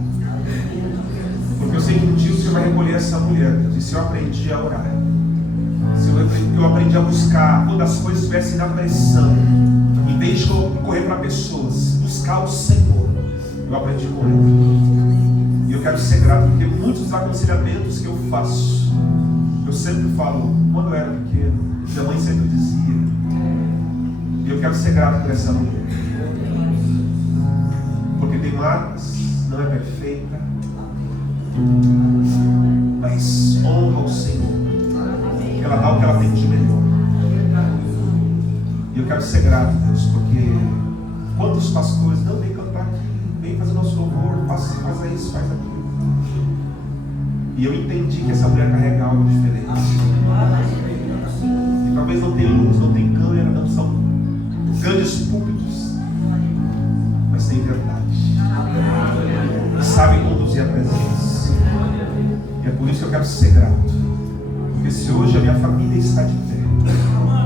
Porque eu sei que um dia o Senhor vai recolher essa mulher, Deus. E se eu aprendi a orar, se eu aprendi a buscar quando as coisas estivessem na pressão, em vez de correr para pessoas, buscar o Senhor, eu aprendi a correr. E eu quero ser grato, porque muitos dos aconselhamentos que eu faço, eu sempre falo, quando eu era pequeno, minha mãe sempre dizia. E eu quero ser grato por essa mulher. Porque tem marcas, não é perfeita, mas honra o Senhor. Ela dá o que ela tem de melhor. E eu quero ser grato, Deus, porque quantos pastores não vêm cantar aqui, vêm fazer nosso louvor, faz isso, faz aquilo. E eu entendi que essa mulher carrega algo diferente. E talvez não tenha luz, não tem câmera, não são grandes púlpitos, mas tem verdade. E sabem conduzir a presença. E é por isso que eu quero ser grato. Porque se hoje a minha família está de pé,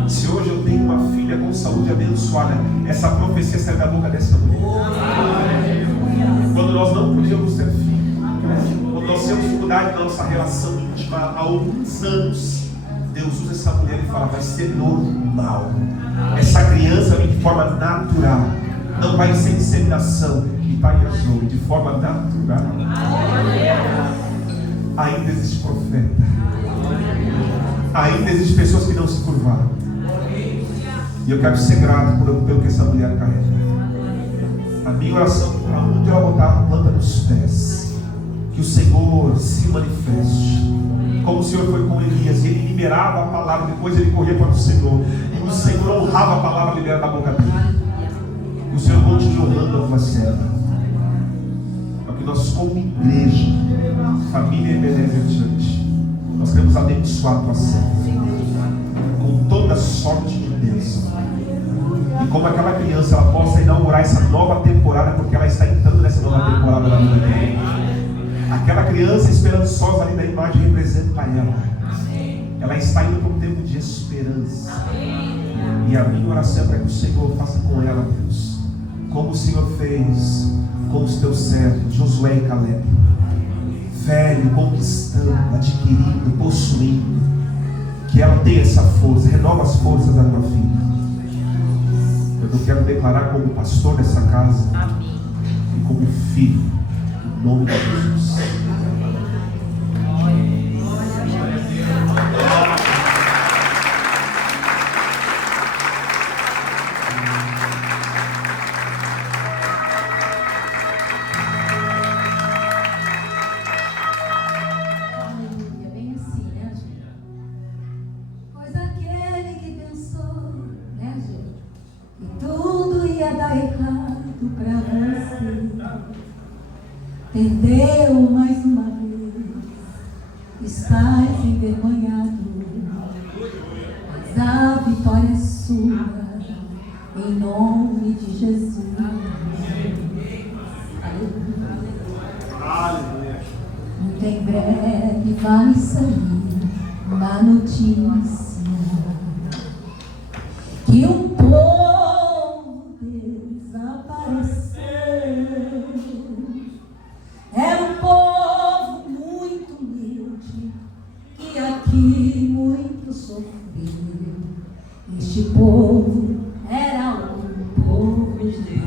se hoje eu tenho uma filha com saúde abençoada, essa profecia sai da boca dessa mulher. Quando nós não podíamos ter filho, quando nós temos dificuldade na nossa relação íntima há alguns anos, Deus usa essa mulher e fala, vai ser normal. Essa criança vem de forma natural, não vai ser inseminação. E Pai Jesus, de forma natural. Ainda existe profeta. Ainda existem pessoas que não se curvaram. E eu quero ser grato pelo que essa mulher carrega. A minha oração, para onde ela botar a planta dos pés, que o Senhor se manifeste. Como o Senhor foi com Elias, e ele liberava a palavra, depois ele corria para o Senhor. E o Senhor honrava a palavra liberada da boca dele. E o Senhor continua honrando a tua serva. Porque nós, como igreja, família Ebenezer Church, nós queremos abençoar a tua serva com toda sorte de bênção. E como aquela criança, ela possa inaugurar essa nova temporada, porque ela está entrando nessa nova temporada da vida dela. Aquela criança esperançosa ali da imagem representa ela. Ela está indo para um tempo de esperança. E a minha oração é para que o Senhor faça com ela, Deus, como o Senhor fez com os teus servos, Josué e Caleb. Velho, conquistando, adquirindo, possuindo. Que ela tenha essa força, renova as forças da tua filha. Eu quero declarar como pastor dessa casa. Amém. E como filho, em nome de Jesus. Perdeu mais uma vez, estás envergonhado, mas a vitória é sua, em nome de Jesus. Aleluia. Muito em breve vai sair uma notícia que um povo desapareceu. Era um povo muito humilde que aqui muito sofreu. Este povo era um povo de Deus.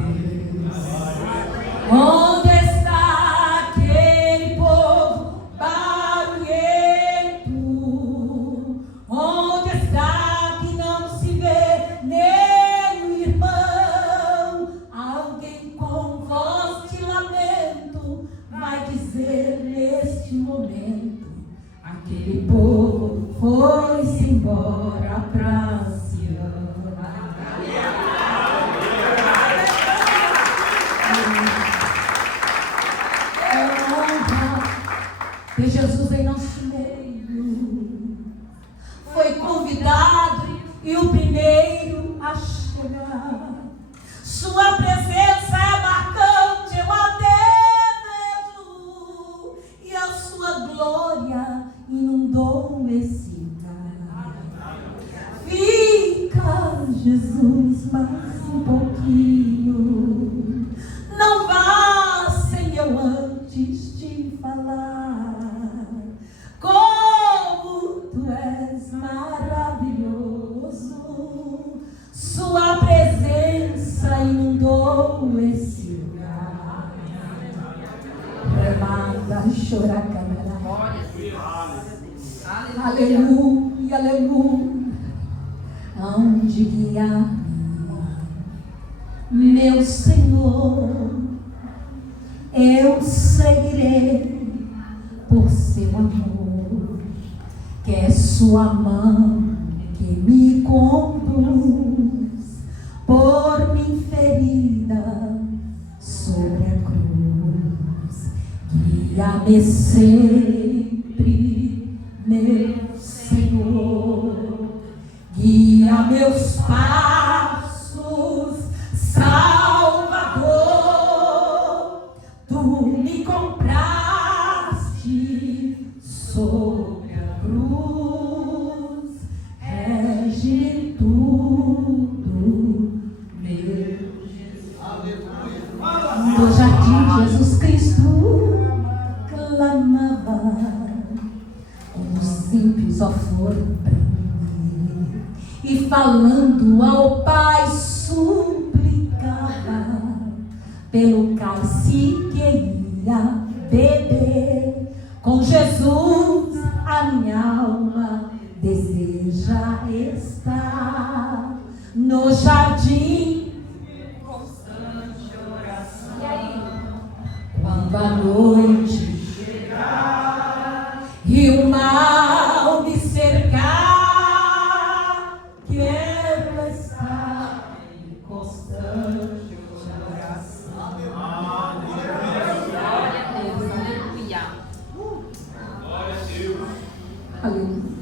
Onde está aquele povo barulhento? Onde está que não se vê nem o irmão? Alguém com voz de lamento vai dizer neste momento: aquele povo foi-se embora pra Sião. ter Jesus em nosso meio. Foi convidado e o primeiro a chegar. Sua presença é marcante, eu a desejo, e a sua glória inundou esse lugar. Fica, Jesus, mais um pouquinho. Não vá sem eu antes te falar. Como tu és maravilhoso, sua presença inundou esse lugar. Remada, chora, câmera. Aleluia, aleluia. Aonde guiar-me, meu Senhor, eu seguirei por seu amor, que é sua mão que me conduz, por mim ferida sobre a cruz. Guia-me sempre, meu Senhor, guia meus passos, Salvador. Tu me compraste sobre a cruz, rege tudo, meu Jesus. No jardim Jesus Cristo clamava, como os ímpios ó foram pra mim, e falando ao Pai suplicava pelo cálice que ia beber. Com Jesus a minha alma deseja estar no jardim, constante oração. E aí? Quando a noite chegar e o mal me cercar, quero estar em constante oração. Aleluia.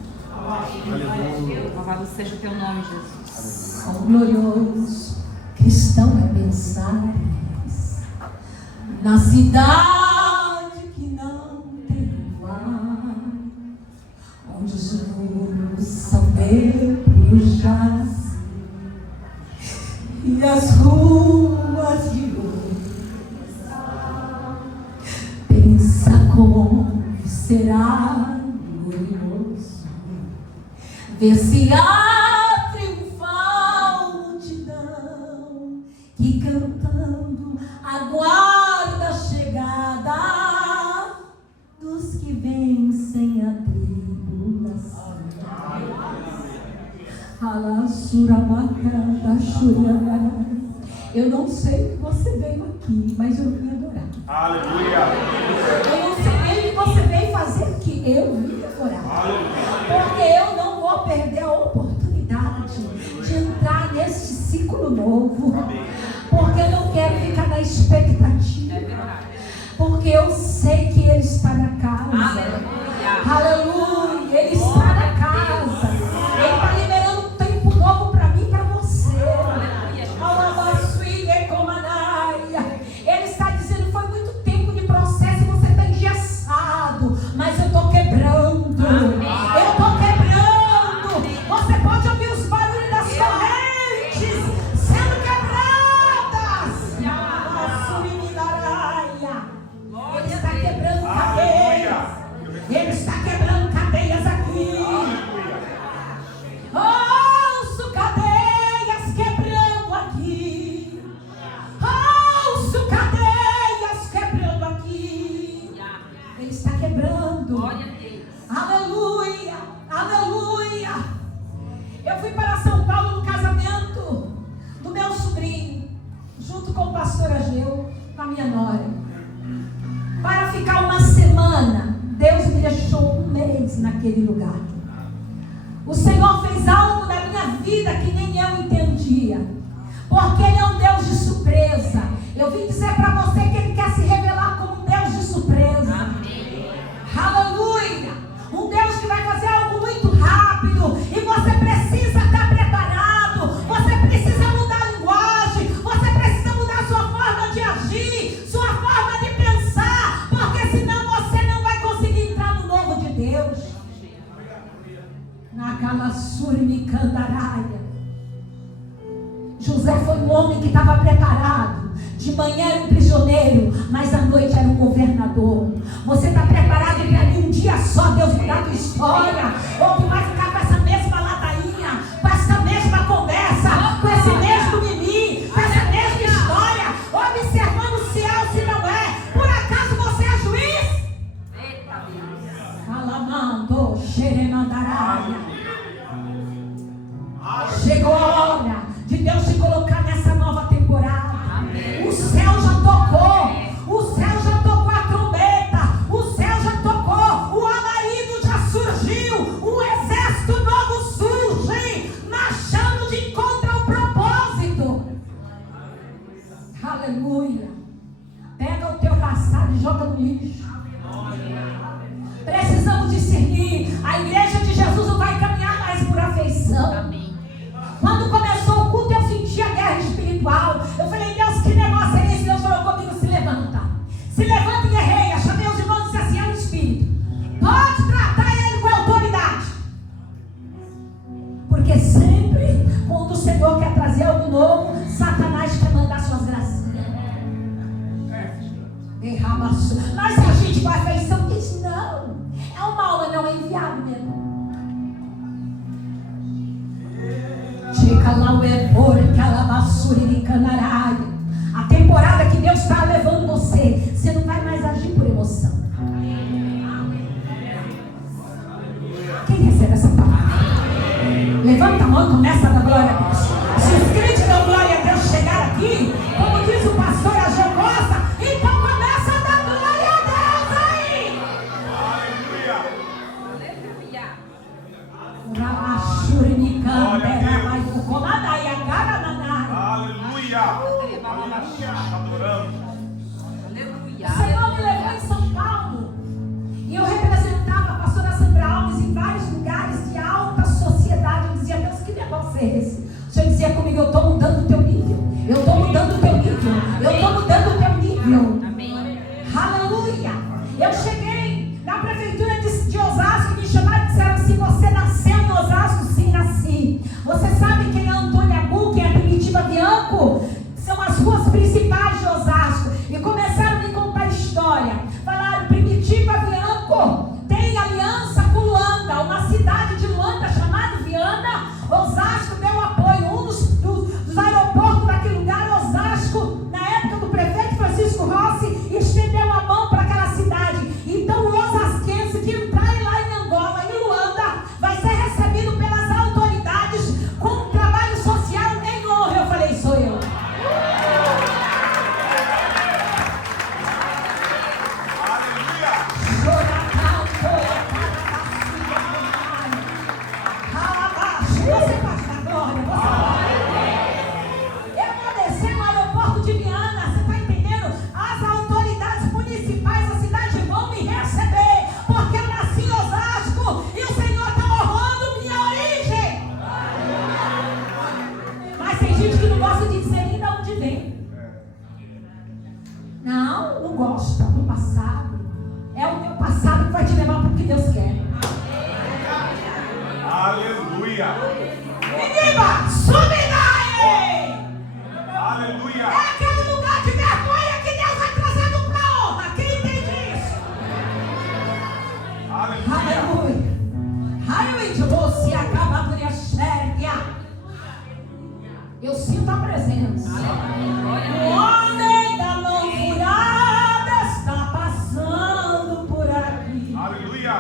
Louvado seja o teu nome, Jesus. Quão glorioso cristão é pensar na cidade que não tem igual, onde os muros são debrujados e as ruas de ouro. Pensa como será glorioso ver se a triunfal multidão que cantando aguarda a chegada dos que vencem a tribulação. Eu não sei que você veio aqui, mas eu vim adorar. Aleluia. Eu não sei nem o que você veio fazer aqui, eu vim adorar. Porque eu não vou perder a oportunidade de entrar nesse ciclo novo. Porque eu não quero ficar na expectativa. Porque eu sei que Ele está na casa. Aleluia. Ele está na casa. Ele está liberando um tempo novo para mim e para você. Ele está dizendo, foi muito tempo de processo e você está engessado, mas eu estou quebrando. Eu estou quebrando. Você pode ouvir os barulhos das correntes sendo quebradas. Ele está quebrando cadeias. Ele está quebrando cadeias aqui. Ouço cadeias quebrando aqui. Ouço cadeias quebrando aqui. Ele está quebrando. Glória a Deus. Aleluia, aleluia. Eu fui para São Paulo no casamento do meu sobrinho, junto com o pastor Ageu, com a minha nora, para ficar uma semana. Deus me deixou um mês naquele lugar. O Senhor fez algo na minha vida que nem eu entendia, porque Ele é um Deus de surpresa. Eu vim dizer para você que Ele quer se revelar como um Deus de surpresa. Amém. Aleluia. José foi um homem que estava preparado. De manhã era um prisioneiro, mas à noite era um governador. Você está preparado para mim um dia só Deus mudar a tua história? Ou tu vai ficar com essa mesma ladainha, com essa mesma conversa, com esse mesmo mimimi, com essa mesma história, observando se é ou se não é? Por acaso você é juiz? Eita Deus. Calamando, xeremandaraia. Chegou a hora de Deus te colocar nessa nova temporada. Amém. O céu já tocou. O céu já tocou a trombeta. O céu já tocou. O alarido já surgiu. Um exército novo surge, marchando de encontro ao propósito. Aleluia. Pega o teu passado e joga no lixo. Precisamos discernir. A igreja de Jesus não vai caminhar mais por afeição. Amém. Quando começou o culto, eu senti a guerra espiritual. Eu falei, Deus, que negócio é esse? Deus falou comigo, se levanta. Se levanta e guerreia. Chamei os irmãos e disse assim, é um espírito. Pode tratar ele com autoridade. Porque sempre, quando o Senhor quer trazer algo novo, Satanás quer mandar suas gracinhas. Mas a gente com afeição diz, não. É uma alma, não é enviado mesmo. A temporada que Deus está levando você não vai mais agir por emoção. Quem recebe essa palavra? Levanta a mão e começa a dar glória a Deus. Se os crentes dão glória a Deus chegar aqui, como diz o pastor Ageu Costa, então começa a dar glória a Deus aí. Adoramos. O Senhor me levou em São Paulo e eu representava a pastora Sandra Alves em vários lugares de alta sociedade. Eu dizia, Deus, que negócio é esse? O Senhor dizia comigo, eu estou mudando o teu nível. Eu estou mudando o teu nível. Eu estou mudando o teu nível. Amém. Aleluia. Eu cheguei na prefeitura de Osasco, me chamaram e disseram assim, você nasceu em Osasco? Sim, nasci. Você sabe quem é Antônia Abu, quem é Primitiva Bianco? São as ruas principais de Osasco. E começaram a me contar história. Falaram, Primitiva Bianco tem aliança com Luanda, uma cidade de Luanda chamada Viana. Osasco deu apoio. Um dos aeroportos daquele lugar, Osasco, na época do prefeito Francisco Rossi, estendeu a mão para aquela cidade. Então o osasquense que entrar lá em Angola e Luanda vai ser recebido pelas autoridades com um trabalho social em honra. Eu falei, sou eu. Você pode dar glória, eu vou descer no aeroporto de Viana, você está entendendo? As autoridades municipais da cidade vão me receber, porque eu nasci em Osasco e o Senhor está honrando minha origem. Mas tem gente que não gosta de dizer nem de onde vem. Não gosta do passado. É o teu passado que vai te levar para o que Deus quer. Aleluia. Menina, sobe daí! Aleluia. É aquele lugar de vergonha que Deus vai trazendo para honra. Quem entende isso? Aleluia. Aleluia. Você acaba por enxergar. Eu sinto a presença. O homem da mão furada está passando por aqui. Aleluia.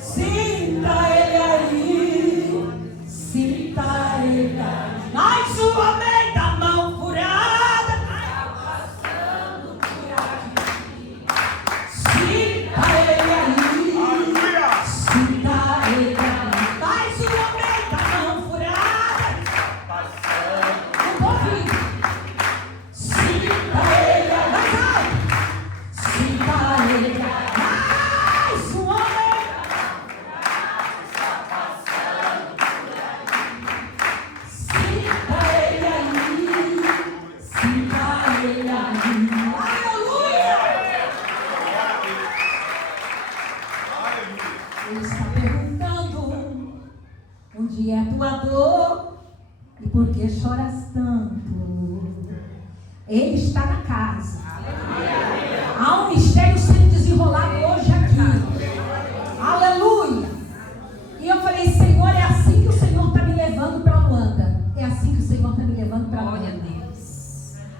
Sinta ele aí. Sinta ele aí. Mas o homem da mão furada está passando por que choras tanto? Ele está na casa. Há um mistério sendo desenrolado hoje aqui. Aleluia! E eu falei, Senhor, é assim que o Senhor está me levando para Luanda. É assim que o Senhor está me levando para Luanda.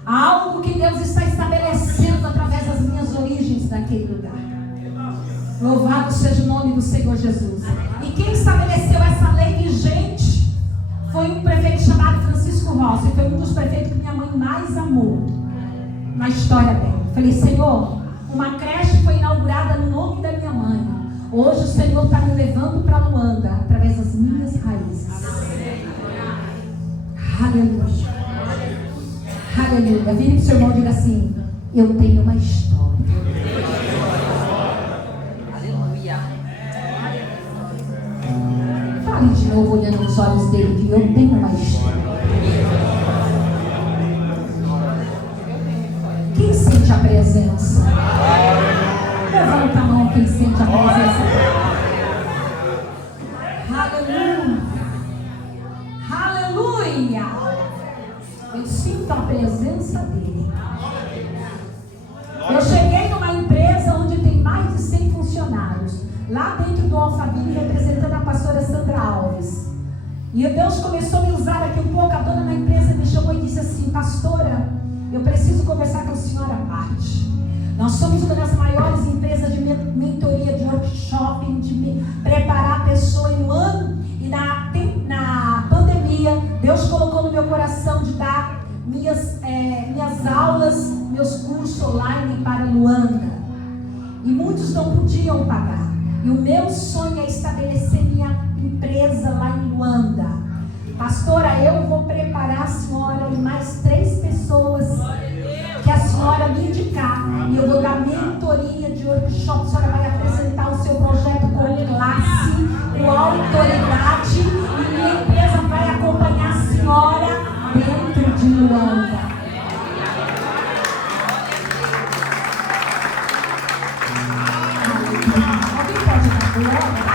Há algo que Deus está estabelecendo através das minhas origens naquele lugar. Louvado seja o nome do Senhor Jesus. E quem estabeleceu essa lei vigente foi um prefeito chamado Francisco Rossi. Foi um dos prefeitos que minha mãe mais amou na história dela. Falei, Senhor, uma creche foi inaugurada no nome da minha mãe. Hoje o Senhor está me levando para Luanda através das minhas raízes. Aleluia. Aleluia. Vire para o seu irmão e diga assim: eu tenho uma história. Aleluia. Fale de novo olhando nos olhos dele que eu tenho uma história. Quem sente a presença? Levanta a mão quem sente a presença. Aleluia. Aleluia. Eu sinto a presença dele. Eu cheguei numa empresa onde tem mais de 100 funcionários. Lá dentro do Alphaville, representando a pastora Sandra Alves. E Deus começou a me usar aqui um pouco. A dona da empresa me chamou e disse assim: pastora, eu preciso conversar com a senhora à parte. Nós somos uma das maiores empresas de mentoria, de workshop, de preparar a pessoa. E no ano e na pandemia, Deus colocou no meu coração de dar minhas aulas, meus cursos online para Luanda. E muitos não podiam pagar. E o meu sonho é estabelecer minha empresa lá em Luanda. Pastora, eu vou preparar a senhora e mais 3 pessoas que a senhora me indicar. E eu vou dar mentoria de workshop. A senhora vai apresentar o seu projeto com classe, com autoridade. E minha empresa vai acompanhar a senhora dentro de Luanda. Alguém pode dar glória?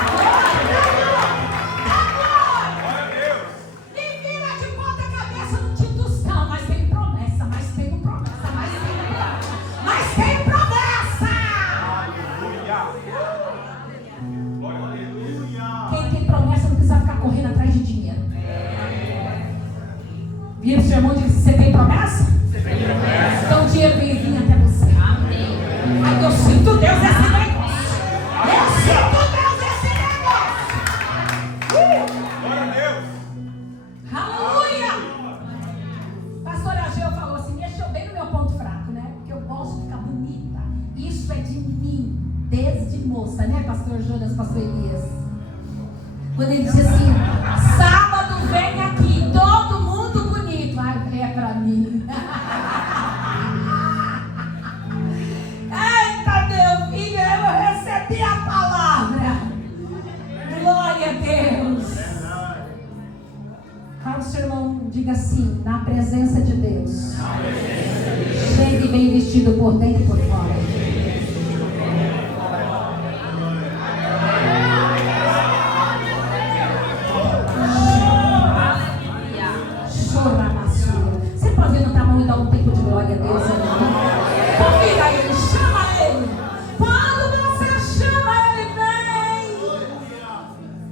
Vira o seu irmão e diz: você tem promessa? Você tem promessa. Então o dinheiro vem vir até você. Amém. Aí eu sinto Deus esse negócio. Eu sinto Deus esse negócio. Glória a Deus. Aleluia. Pastor Ageu falou assim: mexeu bem no meu ponto fraco, né? Porque eu gosto de ficar bonita. Isso é de mim, desde moça, né, pastor Jonas, pastor Elias? Quando ele disse assim: sábado vem aqui, todo mundo é pra mim. Eita, meu filho, eu recebi a palavra. Glória a Deus. Fala o seu irmão, diga assim: na presença de Deus. Chegue bem vestido por dentro e por fora. Glória a Deus, convida ele, chama ele. Quando você chama, ele vem.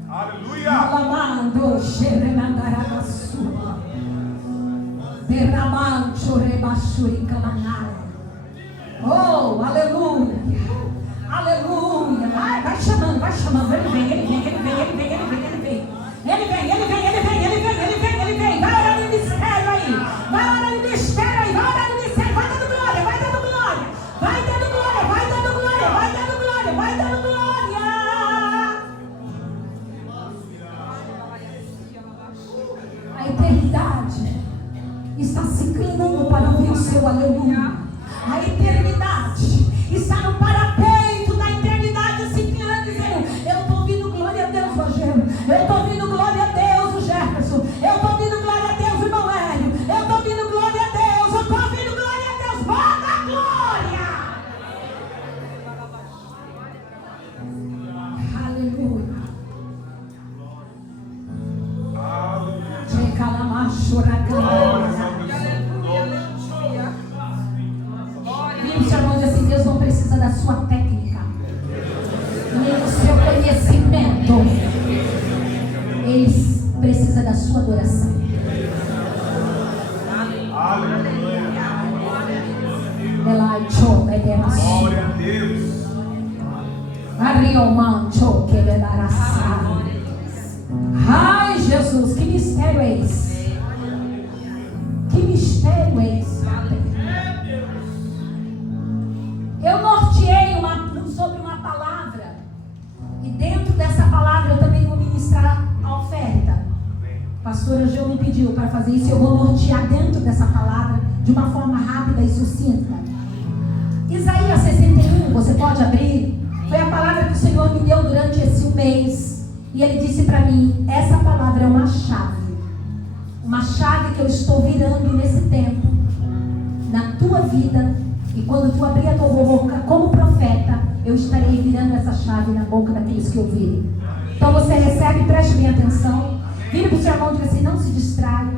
Aleluia. Alamando, xeremandarabasua. Derramando, rebachuricamanai. Oh, aleluia. Aleluia. Vai chamando, vai chamando. Ele vem, ele vem, ele vem, ele vem, ele vem, ele vem. Ele vem, ele vem, ele vem, ele vem, ele vem, ele vem. Vai orar no mistério aí. Vai orar no mistério aí. Vai orar no mistério. Vai dando glória, vai dando glória. Vai dando glória, vai dando glória, vai dando glória, vai dando glória. A eternidade está se inclinando para ouvir o seu aleluia. A eternidade está no parapeito da eternidade se inclinando, dizendo: eu estou ouvindo Deus não precisa da sua técnica, nem do seu conhecimento. Ele precisa da sua adoração. Glória a Deus. Ai, Jesus, que mistério é esse? Que mistério é esse? Eu norteei sobre uma palavra, e dentro dessa palavra eu também vou ministrar a oferta. A pastora Gil me pediu para fazer isso, e eu vou nortear dentro dessa palavra de uma forma rápida e sucinta. Isaías 61, você pode abrir? Foi a palavra que o Senhor me deu durante esse mês. E Ele disse para mim, essa palavra é uma chave. Uma chave que eu estou virando nesse tempo, na tua vida. E quando tu abrir a tua boca como profeta, eu estarei virando essa chave na boca daqueles que ouvirem. Então você recebe, preste bem atenção. Vire para o seu irmão e diga assim, não se distraia.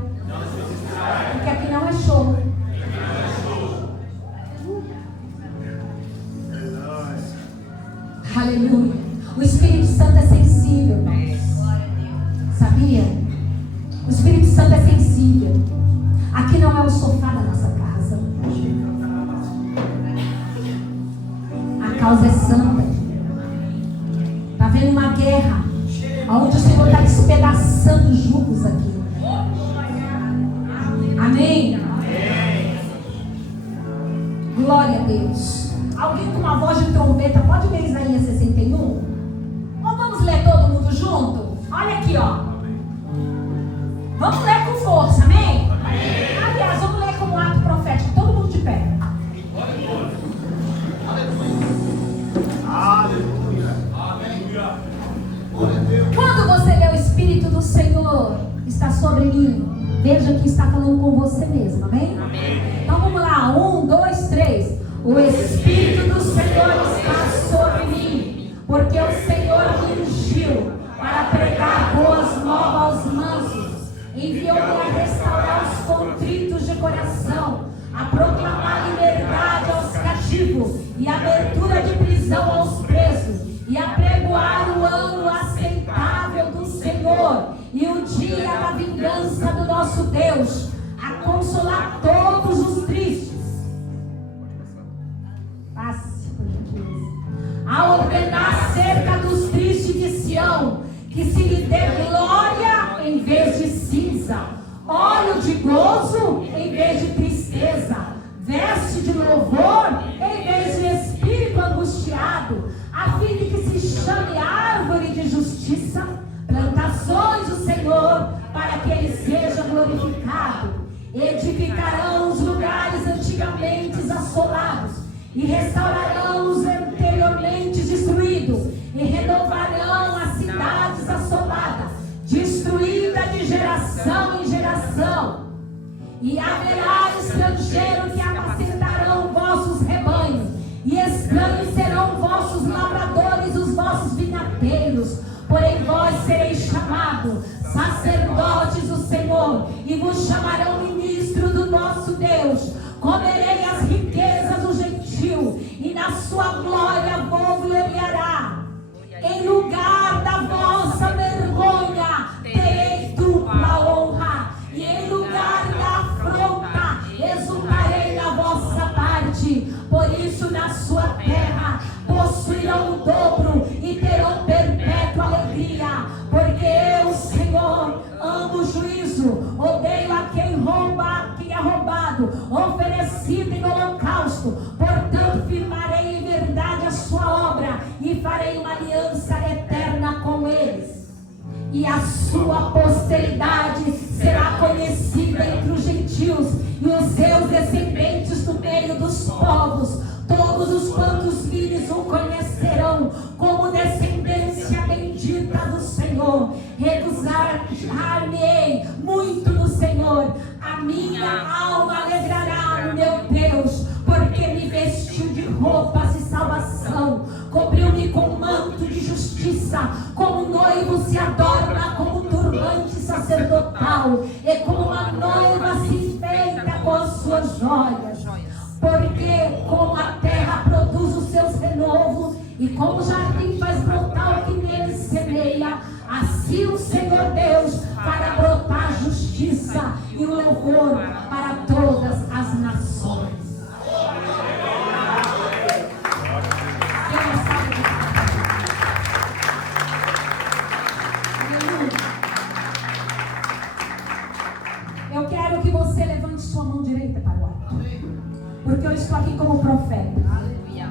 Porque aqui não é show. Aleluia. O Espírito Santo é sensível, irmãos. Sabia? O Espírito Santo é sensível. Aqui não é o sofá da nossa casa. A causa é santa. Está havendo uma guerra, onde o Senhor está despedaçando julgos aqui. Amém? Glória a Deus. Alguém com uma voz de trombeta pode ler Isaías 61? Ou vamos ler todo mundo junto? Olha aqui, ó. Vamos ler com força, amém? Aliás, vamos ler como ato profético, todo mundo de pé. Aleluia. Quando você lê o Espírito do Senhor está sobre mim, veja que está falando com você mesmo, amém? Então vamos lá, 1, 2, 3. O Espírito do Senhor está sobre mim, porque o Senhor me ungiu para pregar boas novas aos mansos, enviou-me a restaurar os contritos de coração, a proclamar liberdade aos cativos e abertura de prisão aos presos, e a pregoar o ano aceitável do Senhor e o dia da vingança do nosso Deus, a consolar todos os tristes, a ordenar acerca dos tristes de Sião, que se lhe dê glória em vez de cinza, óleo de gozo em vez de tristeza, veste de louvor em vez de espírito angustiado, a fim de que se chame árvore de justiça, plantações do Senhor, para que ele seja glorificado. Edificarão os lugares antigamente assolados, e restaurarão os anteriormente destruídos, e renovarão as cidades assoladas, destruída de geração em geração. E haverá estrangeiro que apacentarão vossos rebanhos, e estranhos serão vossos lavradores, os vossos vinhateiros. Porém vós sereis chamados sacerdotes do Senhor, e vos chamarão ministro do nosso Deus. Comerei as riquezas do gentil, e na sua glória vos gloriará. Em lugar da vossa vergonha terei dupla honra, e em lugar da afronta exultarei na vossa parte. Por isso na sua terra possuirão o dobro e terão perpétua alegria, porque eu, Senhor, amo o juízo, odeio a quem rouba, quem é roubado, oferecido em holocausto. Portanto firmarei em verdade a sua obra, e farei uma aliança eterna com eles. E a sua posteridade será conhecida entre os gentios, e os seus descendentes do meio dos povos. Todos os quantos vires o conhecerão como descendência bendita do Senhor. Regozar-me-ei muito no Senhor, a minha alma alegrará no meu Deus, porque me vestiu de roupas de salvação, cobriu-me com manto de justiça, como noivo se adorna com um turbante sacerdotal, e como uma noiva se enfeita com as suas joias. Porque como a terra produz E como o jardim faz brotar o que nele semeia, assim o Senhor Deus fará brotar justiça e o louvor para todas as nações. Eu quero que você levante sua mão direita para o alto, porque eu estou aqui como profeta.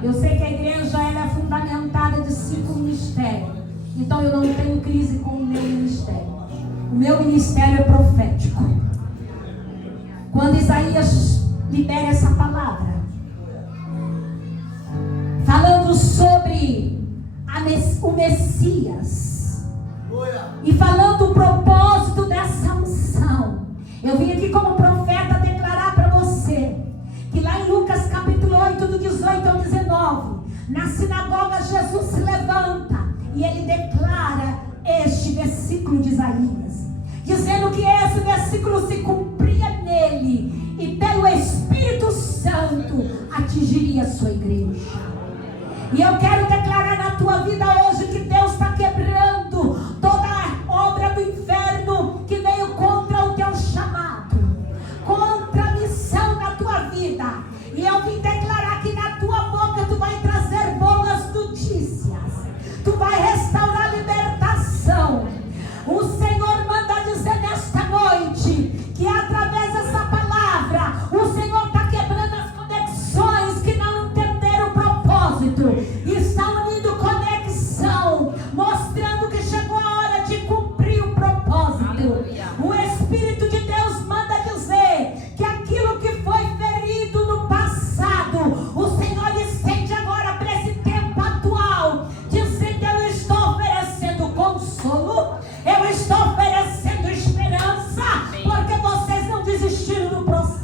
Eu sei que a igreja ela é fundamentada de 5 ministérios, então eu não tenho crise com o meu ministério. O meu ministério é profético. Quando Isaías libera essa palavra, falando sobre o Messias e falando o propósito dessa unção, eu vim aqui como profeta declarar para você que lá em Lucas capítulo 8, do 18 ao 19, na sinagoga Jesus se levanta e ele declara este versículo de Isaías, dizendo que esse versículo se cumpria nele e pelo Espírito Santo atingiria a sua igreja. E eu quero declarar na tua vida hoje que Deus está quebrando toda a obra do inferno que veio contra o teu chamado, contra a missão na tua vida. E eu vim declarar que na tua boca tu vai trazer boas notícias, tu vai restaurar a libertação. O Senhor manda dizer nesta noite que através dessa palavra o Senhor está quebrando as conexões que não entenderam o propósito, está unindo conexão, mostrando que chegou a hora de cumprir o propósito. O Espírito de Deus manda dizer que aquilo que foi ferido no passado, o Senhor estende agora para esse tempo atual, dizendo: eu estou oferecendo consolo, eu estou oferecendo esperança, porque vocês não desistiram do processo.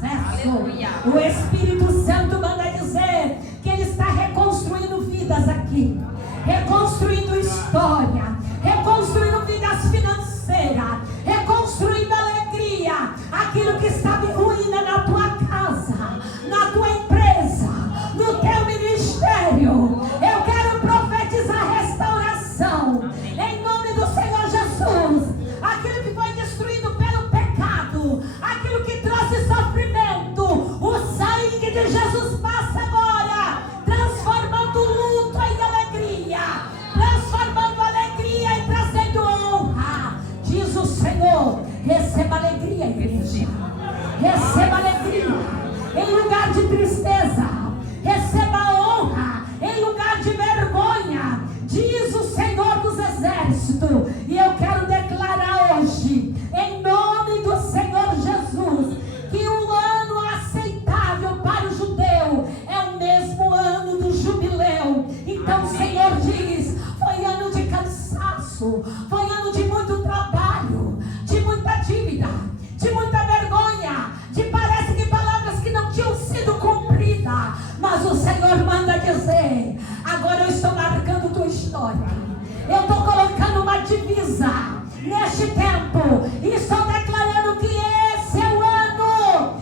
O Espírito Santo manda dizer que Ele está reconstruindo vidas aqui, reconstruindo história, reconstruindo vidas financeiras, reconstruindo alegria, aquilo que estava em ruína na tua casa, na tua empresa, no teu ministério. Eu quero profetizar restauração em nome do Senhor Jesus. Aquilo que foi destruído pelo pecado, aquilo que trouxe sofrimento, o sangue de Jesus passa agora, transformando o luto em alegria, transformando a alegria e trazendo honra. Diz o Senhor: receba alegria, igreja, receba alegria em lugar de tristeza, receba honra em lugar de vergonha, diz o Senhor dos Exércitos. E eu quero declarar hoje, em nome do Senhor Jesus, que o ano aceitável para o judeu é o mesmo ano do jubileu. Então o Senhor diz: foi ano de cansaço, foi ano de muito trabalho, de muita dívida, de muita vergonha, de parece que palavras que não tinham sido cumpridas, mas o Senhor manda dizer: agora eu estou marcando tua história, eu estou colocando uma divisa neste tempo e estou declarando que esse é o ano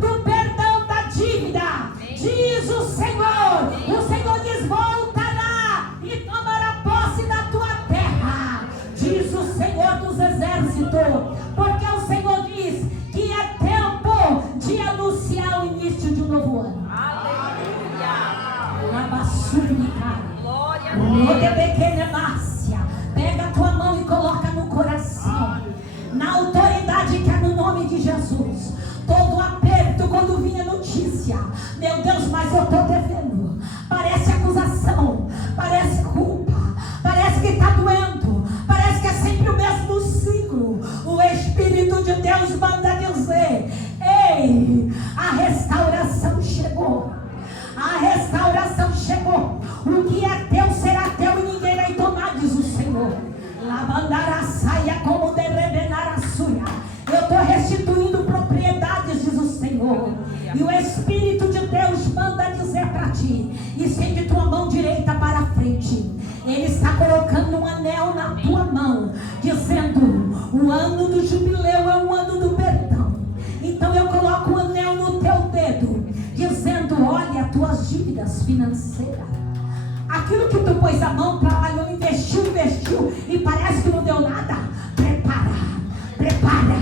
do perdão da dívida, diz o Senhor. O Senhor diz: voltará e tomará posse da tua terra, diz o Senhor dos Exércitos, porque o Senhor diz que é tempo de anunciar o início de um novo ano. Pega a tua mão e coloca no coração, na autoridade que é no nome de Jesus. Todo aperto quando vinha notícia: meu Deus, mas eu estou devendo, parece acusação, parece culpa, parece que está doendo, parece que é sempre o mesmo ciclo. O Espírito de Deus manda dizer: ei, a restauração chegou, a restauração chegou. O que é teu será teu e ninguém vai tomar, diz o Senhor. Lavandará saia como de rebenar a suia. Eu estou restituindo propriedades, diz o Senhor. E o Espírito de Deus manda dizer para ti: estende tua mão direita para frente. Ele está colocando um anel na tua mão, dizendo: o ano do jubileu é um ano do perdão. Então eu coloco um anel no teu dedo, dizendo: olha, tuas dívidas financeiras, aquilo que tu pôs a mão, trabalhou, investiu, e parece que não deu nada. Prepara,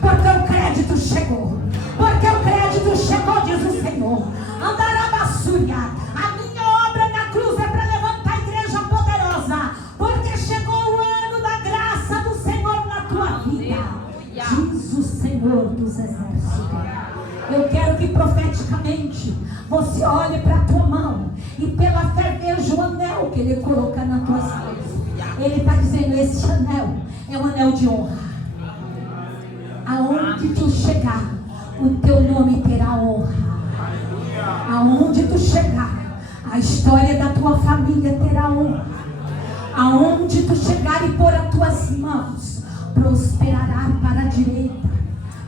porque o crédito chegou. Porque o crédito chegou, diz o Senhor. Andarabassúria, a minha obra na cruz é para levantar a igreja poderosa, porque chegou o ano da graça do Senhor na tua vida, diz o Senhor dos exércitos. Eu quero que profeticamente você olhe para a tua mão e pela fé veja o anel que Ele coloca nas tuas mãos. Ele está dizendo: esse anel é um anel de honra. Aonde tu chegar, o teu nome terá honra. Aonde tu chegar, a história da tua família terá honra. Aonde tu chegar e pôr as tuas mãos, prosperará para a direita,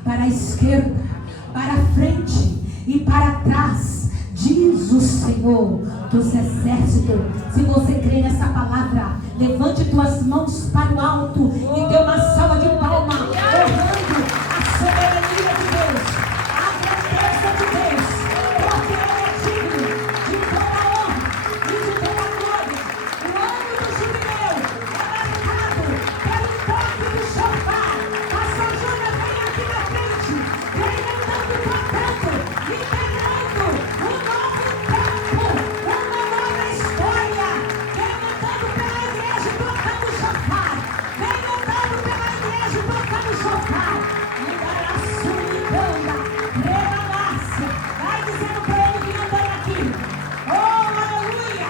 para a esquerda, para a frente e para trás, diz o Senhor dos exércitos. Se você crê nessa palavra, levante tuas mãos para o alto e dê uma salva de palma, honrando a soberania de Deus, a grandeza de Deus, porque Ele é digno de toda a honra e de toda a glória. O ano do jubileu é marcado pelo toque do chofar. A Sojana vem aqui na frente, vem andando, cantando, liberando um novo tempo, uma nova história. Vem andando pela igreja tocando chofar. Vem andando pela igreja tocando chofar. Vai dizendo para ele que andando aqui. Oh, aleluia,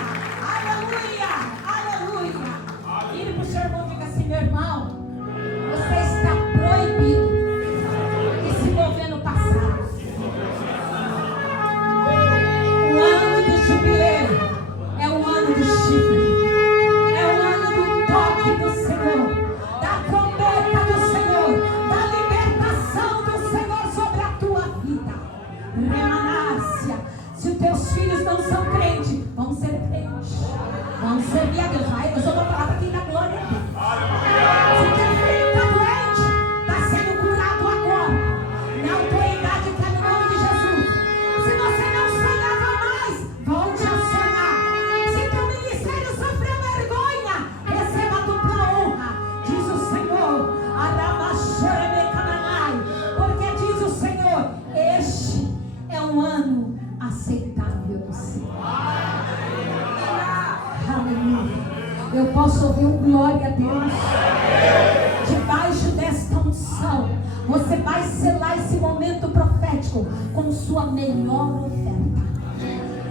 aleluia, aleluia. Vire para o seu irmão e diga assim: meu irmão, você está proibido de se mover no passado. O ano do jubileu é o ano do chifre. É o ano do toque do Senhor, da trombeta do Senhor, da libertação do Senhor sobre a tua vida. Remanácia. Se os teus filhos não são crentes, vão ser crentes. Vão servir a Deus. Vai, eu só vou falar para quem dá glória a Deus. Se teu filho está doente, está sendo curado agora, na autoridade que é no nome de Jesus. Se você não sonhava mais, volte a sonhar. Se teu ministério sofreu vergonha, receba a dupla honra, diz o Senhor. Porque diz o Senhor: este é um ano aceitável do Senhor. Aleluia. Eu posso ouvir um glória a Deus. Debaixo desta unção, você vai selar esse momento profético com sua melhor oferta.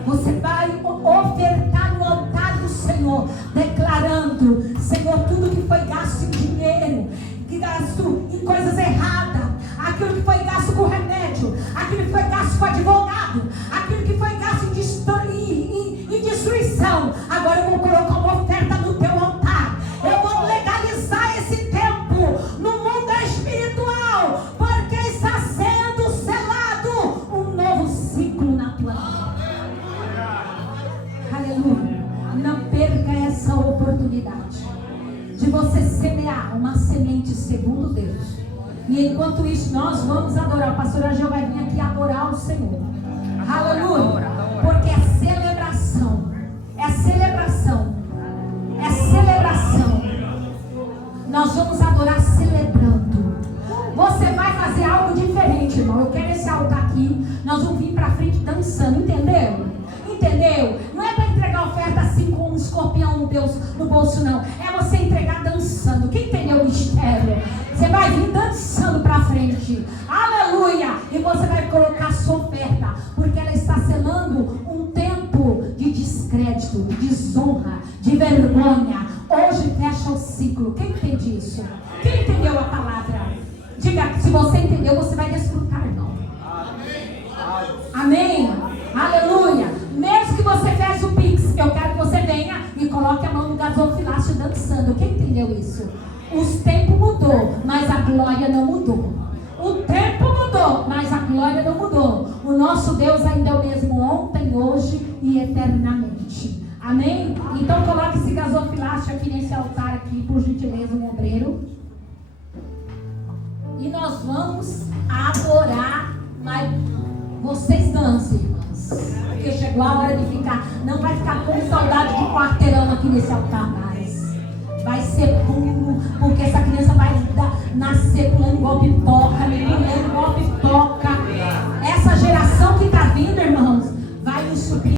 Você vai ofertar no altar do Senhor, declarando: Senhor, tudo que foi gasto em dinheiro, que gasto em coisas erradas, aquilo que foi gasto com remédio, aquilo que foi gasto com advogado, aquilo que foi gasto em destruição, agora eu vou colocar uma oferta no teu altar. Eu vou legalizar esse tempo no mundo espiritual, porque está sendo selado um novo ciclo na tua vida. Aleluia. Não perca essa oportunidade de você semear uma semente segundo Deus. E enquanto isso, nós vamos adorar. O pastor Ageu vai vir aqui adorar o Senhor. Aleluia. Porque é celebração. É celebração. É celebração. Nós vamos adorar celebrando. Você vai fazer algo diferente, irmão. Eu quero esse altar aqui. Nós vamos vir para frente dançando. Entendeu? Entendeu? Não é para entregar oferta assim com um escorpião no bolso, não. É você entregar dançando. Quem entendeu o mistério? Você vai vir dançando para frente. Aleluia! E você vai colocar a sua oferta, porque ela está selando um tempo de descrédito, de desonra, de vergonha. Hoje fecha o ciclo. Quem entende isso? Quem entendeu a palavra? Diga, se você entendeu, você vai desfrutar, irmão. Amém? Aleluia! Mesmo que você feche o Pix, eu quero que você venha e coloque a mão no gasofilácio dançando. Quem entendeu isso? Os tempos mudou, mas a glória não mudou. O tempo mudou, mas a glória não mudou. O nosso Deus ainda é o mesmo ontem, hoje e eternamente. Amém? Então coloque esse gasofilácio aqui nesse altar aqui, por gentileza, um obreiro. E nós vamos adorar, mas vocês dancem, irmãs. Porque chegou a hora de ficar Não vai ficar com saudade de quarteirão aqui nesse altar mais. Vai ser puro, porque essa criança vai nascer pulando igual pipoca.